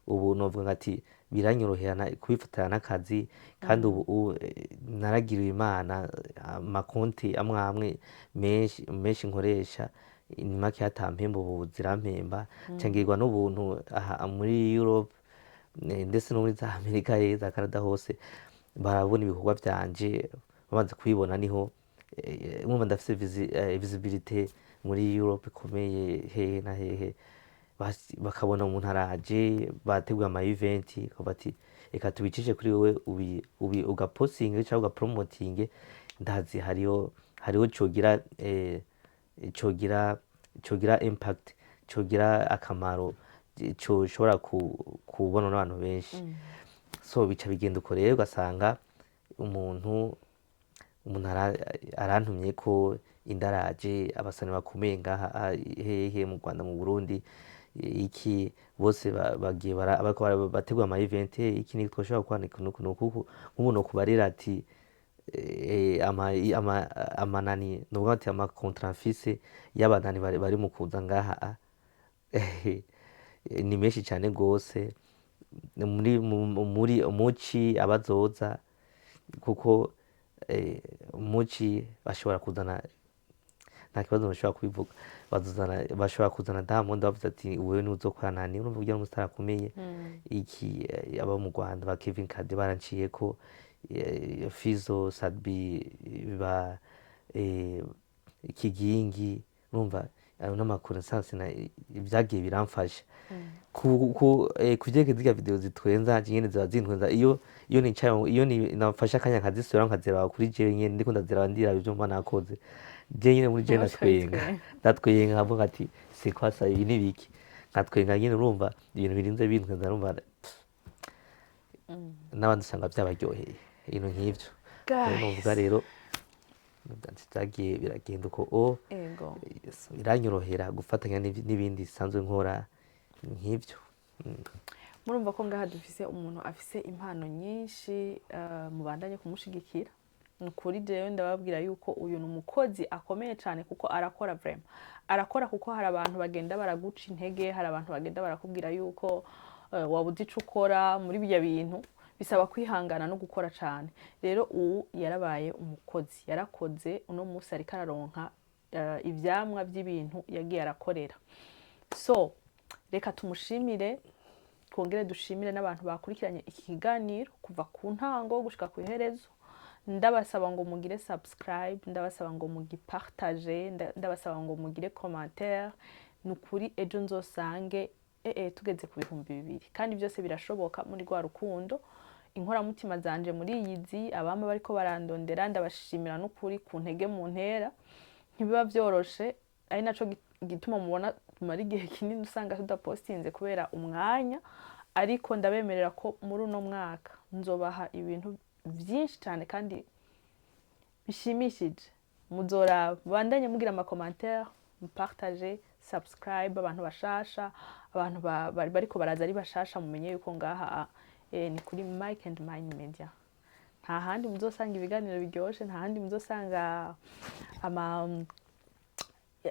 ubu novuga ati biranyorohera kubifatana n'akazi, kandi ubu naragiriwe Imana amakonti amwe menshi nkoresha ni make hatampemba, ubu zirampemba cyangirwa n'ubuntu muri Europe ndetse no muri za Amerika za Canada hose barabona ibikorwa byanje, bamaze kubibona niho mwumva ndafise visibility muri Europe ikomeye hehe na hehe, bakabona umuntu araje bateguye ama event akavuga ati reka tubicishe kuri wowe ugapostinge cyangwa ugapromotinge, ndazi hariho cogira impact, cogira akamaro, coshobora kubona n'abantu benshi. So bica bigenda uko rero ugasanga umuntu arantumye ko indaraje abasani bakomeye ngaha hehe mu Rwanda mu Burundi iki bose bagiye bategura ama event iki ni twoshobora kwanika nk'umuntu kubarira ati amanani nuvuga ati ama contrat mfise y'abanani bari mu kuza ngaha ni menshi cyane gose muri muci abazoza, kuko muci bashobora kuzana nta kibazo bashobora kubivuga, bashobora kuzana Diamond bavuze ati wewe nuzokorana nani, urumva kugira umustar akomeye iki aba mu Rwanda ba Kevin Kade baranciye ko Fizo Sadbi ba Kigingi, urumva n'amakuru nsanse ibyagiye biramfasha kujyeke zirya video zitwenza nyene ziba zintwenza iyo nafashe akanya nkazisura nkaziraba kuri jewe nyene ndiko ndaziraba ndiraba ibyo mba nakoze je nyene muri je ndatwenga nkavuga ati c'est quoi ça ibi ni biki, nkatwenga nyene urumva ibintu birinze bintwenza urumva n'abandi usanga byabaryoheye ibintu nk'ivyo. Novuga rero byagiye biragenda uko biranyorohera gufatanya n'ibindi bisanzwe nkora nk'ivyo. Murumva ko ngaha dufise umuntu afise impano nyinshi, mubandanye kumushigikira. Nukuri jewe ndababwira yuko uyu n'umukozi akomeye cyane kuko arakora vraiment, arakora kuko hari abantu bagenda baraguca intege, hari abantu bagenda barakubwira yuko wabuze ico ukora muri bya bintu, bisaba kwihangana no gukora cyane. Rero ubu yarabaye umukozi, yarakoze uno musi ariko araronka ivyamwa by'ibintu yagiye arakorera. So reka tumushimire twongere dushimire n'abantu bakurikiranye iki kiganiro kuva ku ntango gushika ku iherezo. Ndabasaba ngo mugire subscribe, ndabasaba ngo mugipartage, ndabasaba ngo mugire commentaire. Nukuri ejo nzosange tugeze ku 2000 kandi byose birashoboka muri rwa rukundo. Inkoramutima zanje muri yizi abama bariko barandondera, ndabashimira n'ukuri ku ntege mu ntera. Ntibiba byoroshe, ari naco gituma mubona tumara igihe kinini usanga tudapostinze kubera umwanya, ariko ndabemerera ko muri uno mwaka nzobaha ibintu byinshi cyane kandi bishimishije. Muzora bandanye mugira ama commentaire, mupartage, subscribe abantu bashasha, abantu bariko baraza ari bashasha, mumenye yuko ngaha ni kuri Mike and Mine Media. Nta handi muzosanga ibiganiro biryoshe, nta handi muzosanga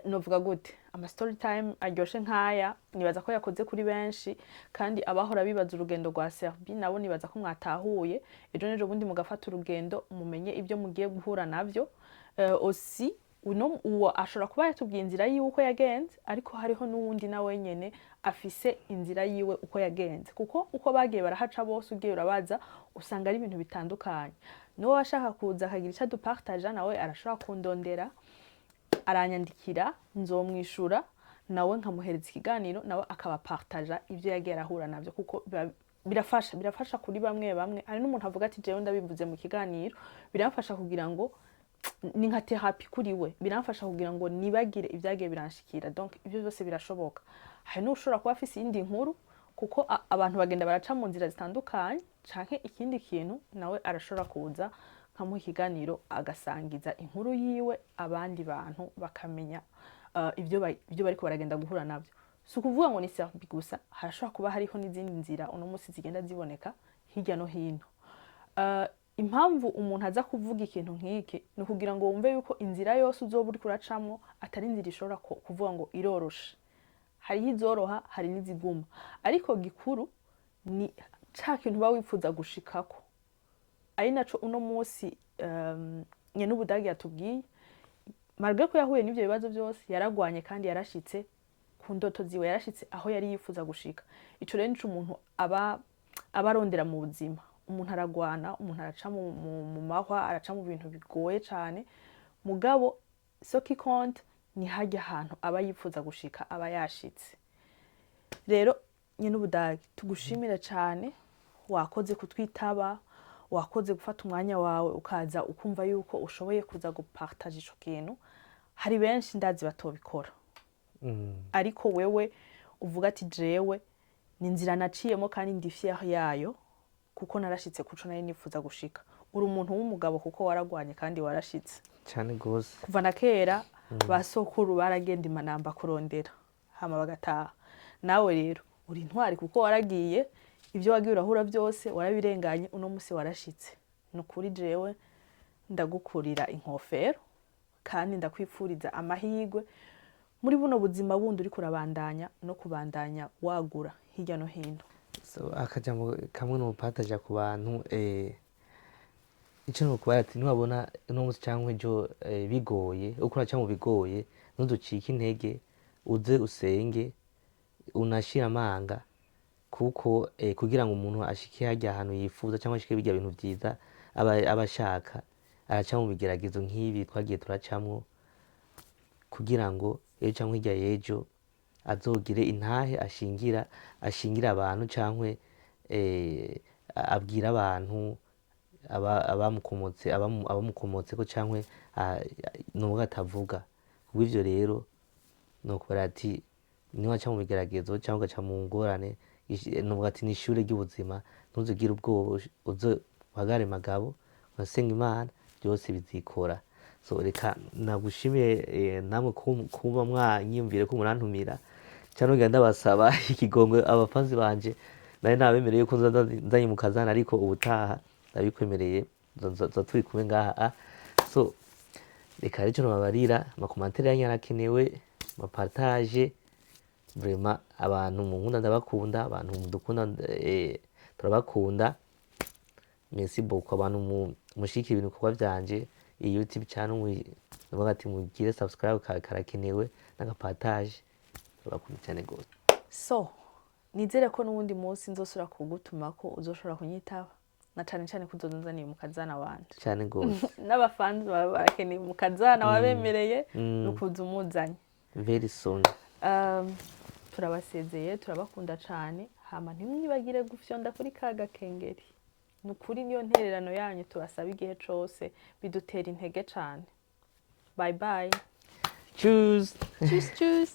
novuga gute ama story time aryoshe nkaya. Nibaza ko yakoze kuri benshi, kandi abahora bibaza urugendo rwa Serbie nabo nibaza ko mwatahuye. Ejo nejo bundi mugafata urugendo mumenye ibyo mugiye guhura navyo. Aussi uwo ashobora kuba yatubwiye inzira yiwe uko yagenze, ariko hariho n'uwundi nawe nyene afise inzira yiwe uko yagenze, kuko uko bagiye barahaca bose ugiye urabaza usanga ari ibintu bitandukanye. N'uwo washaka kuza akagira icyo dupartage nawe arashobora kundondera, aranyandikira, nzomwishura nawe nkamuhereza ikiganiro, nawe akabapartaja ibyo yagiye arahura navyo, kuko birafasha kuri bamwe bamwe. Ari n'umuntu avuga ati jewe ndabivuze mu kiganiro, biramfasha kugira ngo ni nka therapy kuri we, biramfasha kugira ngo nibagire ibyagiye biranshikira. Donc ibyo byose birashoboka. Hari n'ushobora kuba afise indi nkuru, kuko abantu bagenda baraca mu nzira zitandukanye, canke ikindi kintu nawe arashobora kuza nkamuha ikiganiro agasangiza inkuru yiwe, abandi bantu bakamenya ibyo bariko baragenda guhura navyo. Si ukuvuga ngo ni Serbie gusa, harashobora kuba hariho n'izindi nzira uno munsi zigenda ziboneka hirya no hino. Impamvu umuntu aza kuvuga ikintu nk'iki ni kugira ngo wumve yuko inzira yose uzoba uri kuracamwo atari inzira ishobora kuvuga ngo iroroshe. Hariho izoroha, hari n'iziguma, ariko gikuru ni ca kintu uba wifuza gushikako. Ari naco uno munsi nyene Ubudagi yatubwiye, malgré ko yahuye n'ivyo bibazo byose yaragwanye kandi yarashitse ku ndoto ziwe, yarashitse aho yari yifuza gushika. Ico rero nico umuntu aba arondera mu buzima. Umuntu aragwana, umuntu araca mu mahwa, araca mu bintu bigoye cyane, mugabo so qui compte ni hajya ahantu aba yifuza gushika, aba yashitse. Rero nyene Ubudagi tugushimira cyane, wakoze kutwitaba, wakoze gufata umwanya wawe ukaza ukumva yuko ushoboye kuza gupartage ico kintu. Hari benshi ndazi batobikora, ariko wewe uvuga ati jewe ni inzira naciyemo kandi ndi fier yayo, kuko narashitse kuco nari nifuza gushika. Uri umuntu w'umugabo kuko waragwanye kandi warashitse cyane gose. Kuva na kera basokuru baragenda imanamba kurondera hama bagataha. Nawe rero uri intwari kuko waragiye, ibyo wagiye urahura byose warabirenganye, uno munsi warashitse. Nukuri jewe ndagukurira inkofero kandi ndakwifuriza amahirwe muri buno buzima bundi uri kurabandanya no kubandanya wagura hirya no hino. So akajambo kamwe no pataja ku bantu ico no kubara ati niwabona no munsi cyangwa ejo bigoye, ukora cyangwa bigoye ntuducike intege, uze usenge unashira amanga, kuko kugira ngo umuntu ashike hajya ahantu yifuza cyangwa ashike bijya bintu byiza abashaka, araca mu bigeragezo nk'ibi twagiye turacamwo, kugira ngo ejo cyangwa hirya yejo azogire intahe ashingira abantu, cyangwa abwira abantu abamukomotse ko, cyangwa nubwo atavuga. Kubw'ivyo rero no kubara ati niwaca mu bigeragezo cyangwa ugaca mu ngorane, nubwo ati ni ishure ry'ubuzima, ntuzugire ubwoba, uze uhagare magabo, usenga Imana, byose bizikora. So reka nagushimiye namwe kuba mwanyiyumvire ko murantumira, cyane ngenda basaba ikigongwe abafanzi banje. Nari nabemereye ko nzanye mu kazana, ariko ubutaha ndabikwemereye nzo turi kumwe ngaha. So reka rero nababarira amakomantere yanyu arakenewe, amapartage. Vraiment abantu munkunda ndabakunda, abantu mudukunda turabakunda. Merci beaucoup abantu mushikira ibintu kuba byanje. Iyi YouTube channel navuga ati mugire subscribe karakenewe n'agapartage. Turabakunda cyane gose. So nizere ko n'uwundi munsi nzosubira kugutuma ko uzoshobora kunyitaba na cane cane ko uzonzaniye umukazana wanje cyane gose n'abafanzi bawe barakeneye umukazana wabemereye nukuza umuzanye very soon. Turabasezeye turabakunda cane hama ntimwibagire gufyonda kuri ka gakengeri nukuri niyo ntererano yanyu tubasaba igihe cose bidutera intege cane. Bye bye. Tschüss. Tschüss tschüss.